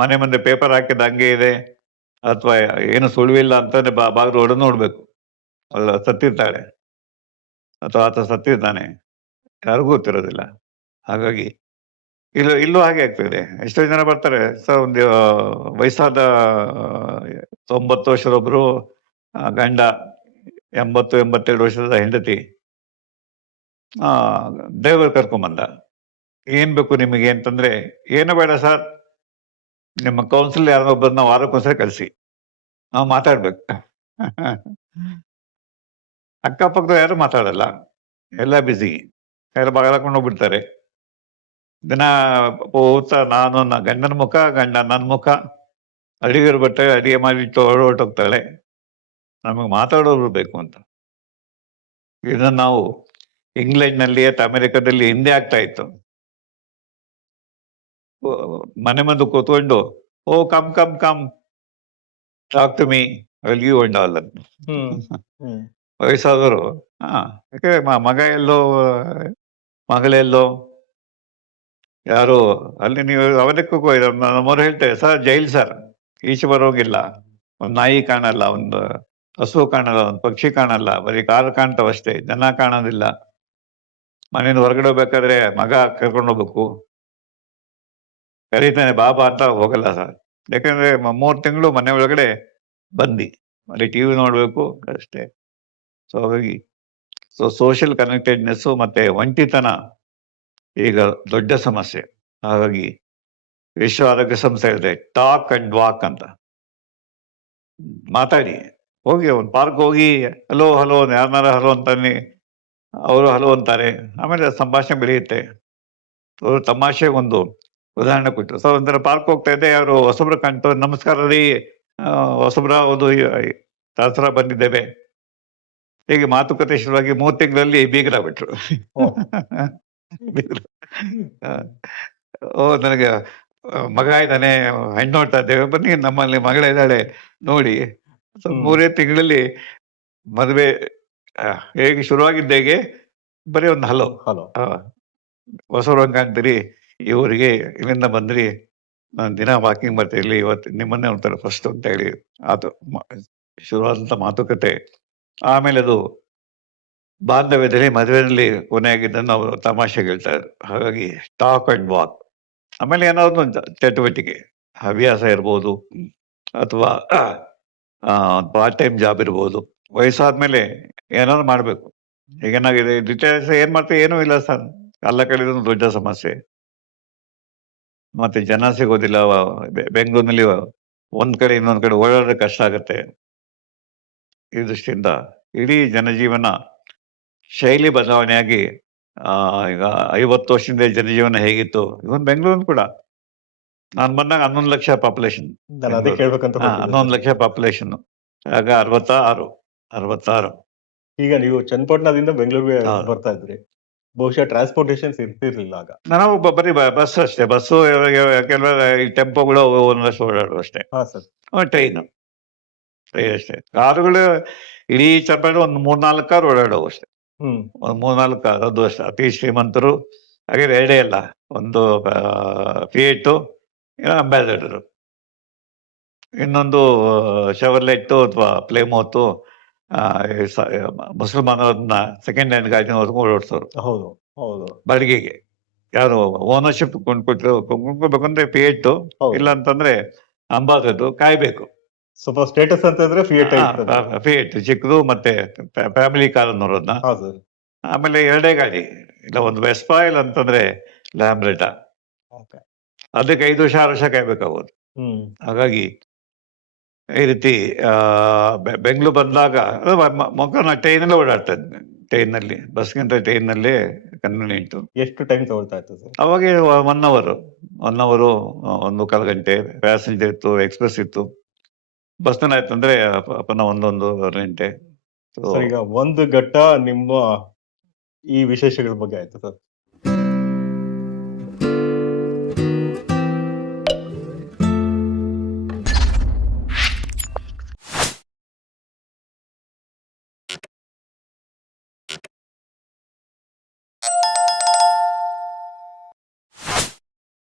ಮನೆ ಮುಂದೆ ಪೇಪರ್ ಹಾಕಿದ ಹಂಗೆ ಇದೆ, ಅಥವಾ ಏನು ಸುಳಿವಿಲ್ಲ ಅಂತಂದ್ರೆ ಬಾಗಿಲು ಹೊಡೆದು ನೋಡ್ಬೇಕು, ಅಲ್ಲ ಸತ್ತಿರ್ತಾಳೆ ಅಥವಾ ಆತ ಸತ್ತಿರ್ತಾನೆ, ಯಾರಿಗೂ ಗೊತ್ತಿರೋದಿಲ್ಲ. ಹಾಗಾಗಿ ಇಲ್ಲೂ ಹಾಗೆ ಆಗ್ತದೆ. ಎಷ್ಟೋ ಜನ ಬರ್ತಾರೆ ಸರ್, ಒಂದು ವಯಸ್ಸಾದ 90 ವರ್ಷದೊಬ್ರು ಗಂಡ, 80-82 ವರ್ಷದ ಹೆಂಡತಿ, ಡ್ರೈವರ್ ಕರ್ಕೊಂಬಂದ. ಏನ್ ಬೇಕು ನಿಮಗೆ ಅಂತಂದ್ರೆ, ಏನು ಬೇಡ ಸರ್, ನಿಮ್ಮ ಕೌನ್ಸಿಲ್ ಯಾರೊಬ್ಬರನ್ನ ವಾರಕ್ಕೊಂದ್ಸರಿ ಕಳಿಸಿ, ನಾವು ಮಾತಾಡ್ಬೇಕು. ಅಕ್ಕಪಕ್ಕದ ಯಾರು ಮಾತಾಡಲ್ಲ, ಎಲ್ಲ ಬಿಸಿ, ಯಾರು ಬಾಗಲಾಕೊಂಡು ಹೋಗ್ಬಿಡ್ತಾರೆ. ದಿನ ಪೂರ್ತ ನಾನು ಗಂಡನ ಮುಖ, ಗಂಡ ನನ್ನ ಮುಖ, ಅಡಿಗೆರು ಬರ್ತಾರೆ, ಅಡಿಗೆ ಮಾಡಿಟ್ಟು ಹೊರಟೋಗ್ತಾಳೆ, ನಮಗೆ ಮಾತಾಡೋರು ಬೇಕು ಅಂತ. ಇದನ್ನ ನಾವು ಇಂಗ್ಲೆಂಡ್ನಲ್ಲಿ ಅಥವಾ ಅಮೆರಿಕದಲ್ಲಿ ಹಿಂದೆ ಆಗ್ತಾ ಇತ್ತು. ಮನೆ ಮುಂದೆ ಕೂತ್ಕೊಂಡು, oh come come come talk to me, will give $1. ವಯಸ್ಸಾದವರು, ಯಾಕೆ ಮಗ ಎಲ್ಲೋ, ಮಗಳೆಲ್ಲೋ, ಯಾರು ಅಲ್ಲಿ ನೀವು ಅವನಕ್ಕೂ ನಮ್ಮವ್ರು ಹೇಳ್ತಾರೆ, ಸರ್ ಜೈಲ್ ಸರ್, ಈಚೆ ಬರೋಗಿಲ್ಲ, ಒಂದು ನಾಯಿ ಕಾಣಲ್ಲ, ಒಂದು ಹಸು ಕಾಣಲ್ಲ, ಒಂದು ಪಕ್ಷಿ ಕಾಣಲ್ಲ, ಬರೀ ಕಾರು ಕಾಣ್ತಾವಷ್ಟೇ, ಜನ ಕಾಣೋದಿಲ್ಲ. ಮನೆಯಿಂದ ಹೊರಗಡೆ ಹೋಗ್ಬೇಕಾದ್ರೆ ಮಗ ಕರ್ಕೊಂಡು ಹೋಗ್ಬೇಕು, ಕರೀತಾನೆ ಬಾಬಾ ಅಂತ ಹೋಗಲ್ಲ ಸರ್, ಯಾಕಂದ್ರೆ 3 ತಿಂಗಳು ಮನೆ ಒಳಗಡೆ ಬಂದಿ, ಅಲ್ಲಿ ಟಿವಿ ನೋಡ್ಬೇಕು ಅಷ್ಟೇ. ಸೊ ಹಾಗಾಗಿ ಸೋಷಿಯಲ್ ಕನೆಕ್ಟೆಡ್ನೆಸ್ ಮತ್ತೆ ಒಂಟಿತನ ಈಗ ದೊಡ್ಡ ಸಮಸ್ಯೆ. ಹಾಗಾಗಿ ವಿಶ್ವ ಆರೋಗ್ಯ ಸಂಸ್ಥೆ ಹೇಳಿದೆ, ಟಾಕ್ ಅಂಡ್ ವಾಕ್ ಅಂತ. ಮಾತಾಡಿ, ಹೋಗಿ ಒಂದು ಪಾರ್ಕ್ ಹೋಗಿ ಹಲೋ ಹಲೋ, ಯಾರನ್ನಾರ ಹಲೋ ಅಂತಾನೆ, ಅವರು ಹಲೋ ಅಂತಾರೆ, ಆಮೇಲೆ ಸಂಭಾಷಣೆ ಬೆಳೆಯುತ್ತೆ. ಅವರು ತಮಾಷೆಗೆ ಒಂದು ಉದಾಹರಣೆ ಕೊಟ್ಟರು. ಸೊ ಒಂಥರ ಪಾರ್ಕ್ ಹೋಗ್ತಾ ಇದ್ದೆ, ಯಾರು ಹೊಸಬ್ರು ಕಾಣ್ತು, ನಮಸ್ಕಾರ ರೀ, ಹೊಸಬ್ರ ಒಂದು ದಸರಾ ಬಂದಿದ್ದೇವೆ, ಹೀಗೆ ಮಾತುಕತೆ ಶುರುವಾಗಿ 3 ತಿಂಗಳಲ್ಲಿ ಬೀಗರಾಗ್ಬಿಟ್ರು. ಓ ನನಗೆ ಮಗ ಇದ್ದಾನೆ, ಹೆಣ್ಣು ನೋಡ್ತಾ ಇದ್ದೇವೆ, ಬನ್ನಿ ನಮ್ಮಲ್ಲಿ ಮಗಳಿದ್ದಾಳೆ ನೋಡಿ. 3 ತಿಂಗಳಲ್ಲಿ ಮದುವೆ ಹೇಗೆ ಶುರುವಾಗಿದ್ದ, ಹೇಗೆ ಬರೀ ಒಂದು ಹಲೋ ಹಲೋ, ಹೊಸರು ಹಂಗ ಅಂತೀರಿ, ಈ ಊರಿಗೆ ಇಲ್ಲಿಂದ ಬಂದ್ರಿ, ನಾನು ದಿನ ವಾಕಿಂಗ್ ಬರ್ತೀನಿ, ಇಲ್ಲಿ ಇವತ್ತು ನಿಮ್ಮನ್ನೇ ನೋಡ್ತಾರೆ ಫಸ್ಟ್ ಅಂತ ಹೇಳಿ ಅದು ಶುರುವಾದಂತ ಮಾತುಕತೆ. ಆಮೇಲೆ ಅದು ಬಾಂಧವ್ಯದಲ್ಲಿ, ಮದುವೆಯಲ್ಲಿ ಕೊನೆಯಾಗಿದ್ದನ್ನು ಅವರು ತಮಾಷೆಗೆ ಹೇಳ್ತಾರೆ. ಹಾಗಾಗಿ ಟಾಕ್ ಅಂಡ್ ವಾಕ್. ಆಮೇಲೆ ಏನಾದ್ರು ಒಂದು ಚಟುವಟಿಕೆ, ಹವ್ಯಾಸ ಇರ್ಬೋದು, ಅಥವಾ ಪಾರ್ಟ್ ಟೈಮ್ ಜಾಬ್ ಇರ್ಬೋದು. ವಯಸ್ಸಾದ್ಮೇಲೆ ಏನಾದ್ರು ಮಾಡ್ಬೇಕು. ಈಗೇನಾಗಿದೆ, ರಿಟೈರ್ಸ್ ಏನ್ ಮಾಡ್ತೀವಿ, ಏನೂ ಇಲ್ಲ ಸರ್, ಎಲ್ಲ ಕಡೆ ದೊಡ್ಡ ಸಮಸ್ಯೆ. ಮತ್ತೆ ಜನ ಸಿಗೋದಿಲ್ಲ. ಬೆಂಗಳೂರಿನಲ್ಲಿ ಒಂದ್ ಕಡೆ ಇನ್ನೊಂದ್ ಕಡೆ ಓಡಾಡೋದು ಕಷ್ಟ ಆಗತ್ತೆ. ಈ ದೃಷ್ಟಿಯಿಂದ ಇಡೀ ಜನಜೀವನ ಶೈಲಿ ಬದಲಾವಣೆಯಾಗಿ ಈಗ 50 ವರ್ಷದಿಂದ ಜನಜೀವನ ಹೇಗಿತ್ತು, ಇವನ್ ಬೆಂಗಳೂರು ಕೂಡ ನಾನು ಬಂದಾಗ 11 ಲಕ್ಷ ಪಾಪ್ಯುಲೇಷನ್, ನಾನು ಅದೇ ಕೇಳ್ಬೇಕಂತ ಹೊರಟಿದ್ದೆ 11 ಸರ್. ಲಕ್ಷ ಪಾಪ್ಯುಲೇಷನ್. ಆಗ 66. ಈಗ ಈಗ ನೀವು ಚನ್ನಪಟ್ಟಣದಿಂದ ಬೆಂಗಳೂರಿಗೆ ಹೌದು. ಬರ್ತಾ ಇದ್ರಿ, ಬಹುಶಃ ಟ್ರಾನ್ಸ್ಪೋರ್ಟೇಷನ್ ಇರ್ತಿರ್ಲಿಲ್ಲ ಆಗ. ನಾವು ಬರೀ ಬಸ್ ಅಷ್ಟೇ, ಬಸ್ಸು ಕೆಲವು ಈ ಟೆಂಪೋಗಳು ಒಂದಷ್ಟು ಓಡಾಡುವ ಅಷ್ಟೇ. ಹಾ ಸರ್. ಟ್ರೈನ್ ಅಷ್ಟೇ. ಕಾರುಗಳು ಇಡೀ ಚನ್ನಪಟ್ಟಣ ಒಂದು 3-4 ಕಾರು ಓಡಾಡವು ಅಷ್ಟೇ. ಒಂದು 3-4 ಕಾರು, ಅದು ಅಷ್ಟೇ. ಅತಿ ಶ್ರೀಮಂತರು ಹಾಗೆ ಎರಡೇ ಅಲ್ಲ, ಒಂದು ಫಿಯೇಟು, ಅಂಬಾಸಡರು, ಇನ್ನೊಂದು ಶವರ್ಲೆಟ್ಟು ಅಥವಾ ಪ್ಲೇಮೋತು, ಮುಸಲ್ಮಾನರನ್ನ ಸೆಕೆಂಡ್ ಹ್ಯಾಂಡ್ ಗಾಡಿನ ಓಡಿಸೋರು. ಹೌದು ಹೌದು. ಬಾಡಿಗೆಗೆ ಯಾರು ಓನರ್ಶಿಪ್ ಕೊಂಡ್ಕೊಬೇಕಂದ್ರೆ ಫಿಯೇಟು, ಹೌದು. ಇಲ್ಲ ಅಂತಂದ್ರೆ ಅಂಬಾಸಡರು, ಕಾಯ್ಬೇಕು. ಸ್ವಲ್ಪ ಸ್ಟೇಟಸ್ ಅಂತಂದ್ರೆ ಫಿಯೇಟ್ ಇರ್ತದೆ. ಫಿಯೇಟ್ ಚಿಕ್ಕದು, ಮತ್ತೆ ಫ್ಯಾಮಿಲಿ ಕಾರ್ ಅನ್ನೋರನ್ನ. ಹಾ ಸರ್. ಆಮೇಲೆ ಎರಡೇ ಗಾಡಿ, ಇಲ್ಲ ಒಂದು ವೆಸ್ಪಾ, ಇಲ್ಲ ಅಂತಂದ್ರೆ ಲ್ಯಾಂಬ್ರೆಟಾ. ಓಕೆ. ಅದಕ್ಕೆ 5 ವರ್ಷ 6 ವರ್ಷ ಕಾಯ್ಬೇಕಾಗೋದು. ಹಾಗಾಗಿ ಈ ರೀತಿ ಬೆಂಗಳೂರು ಬಂದಾಗ ಮಕ್ಕಳನ್ನ ಟ್ರೈನಲ್ಲೇ ಓಡಾಡ್ತಾ ಇದ್ದೆ. ಟ್ರೈನಲ್ಲಿ, ಬಸ್ಗಿಂತ ಟ್ರೈನಲ್ಲೇ ಕನ್ವೀನಿಯಂಟು. ಎಷ್ಟು ಟೈಮ್ ತಗೊಳ್ತಾ ಇತ್ತು ಸರ್? ಅವಾಗ 1 ಅವರ್ 1.25 ಗಂಟೆ. ಪ್ಯಾಸೆಂಜರ್ ಇತ್ತು, ಎಕ್ಸ್ಪ್ರೆಸ್ ಇತ್ತು. ಬಸ್ನಲ್ಲಿ ಆಯ್ತಂದ್ರೆ ಪುನಃ 1.5 ಗಂಟೆ. ಸರ್, ಈಗ ಒಂದು ಘಟ್ಟ ನಿಮ್ಮ ಈ ವಿಶೇಷಗಳ ಬಗ್ಗೆ ಆಯ್ತು ಸರ್.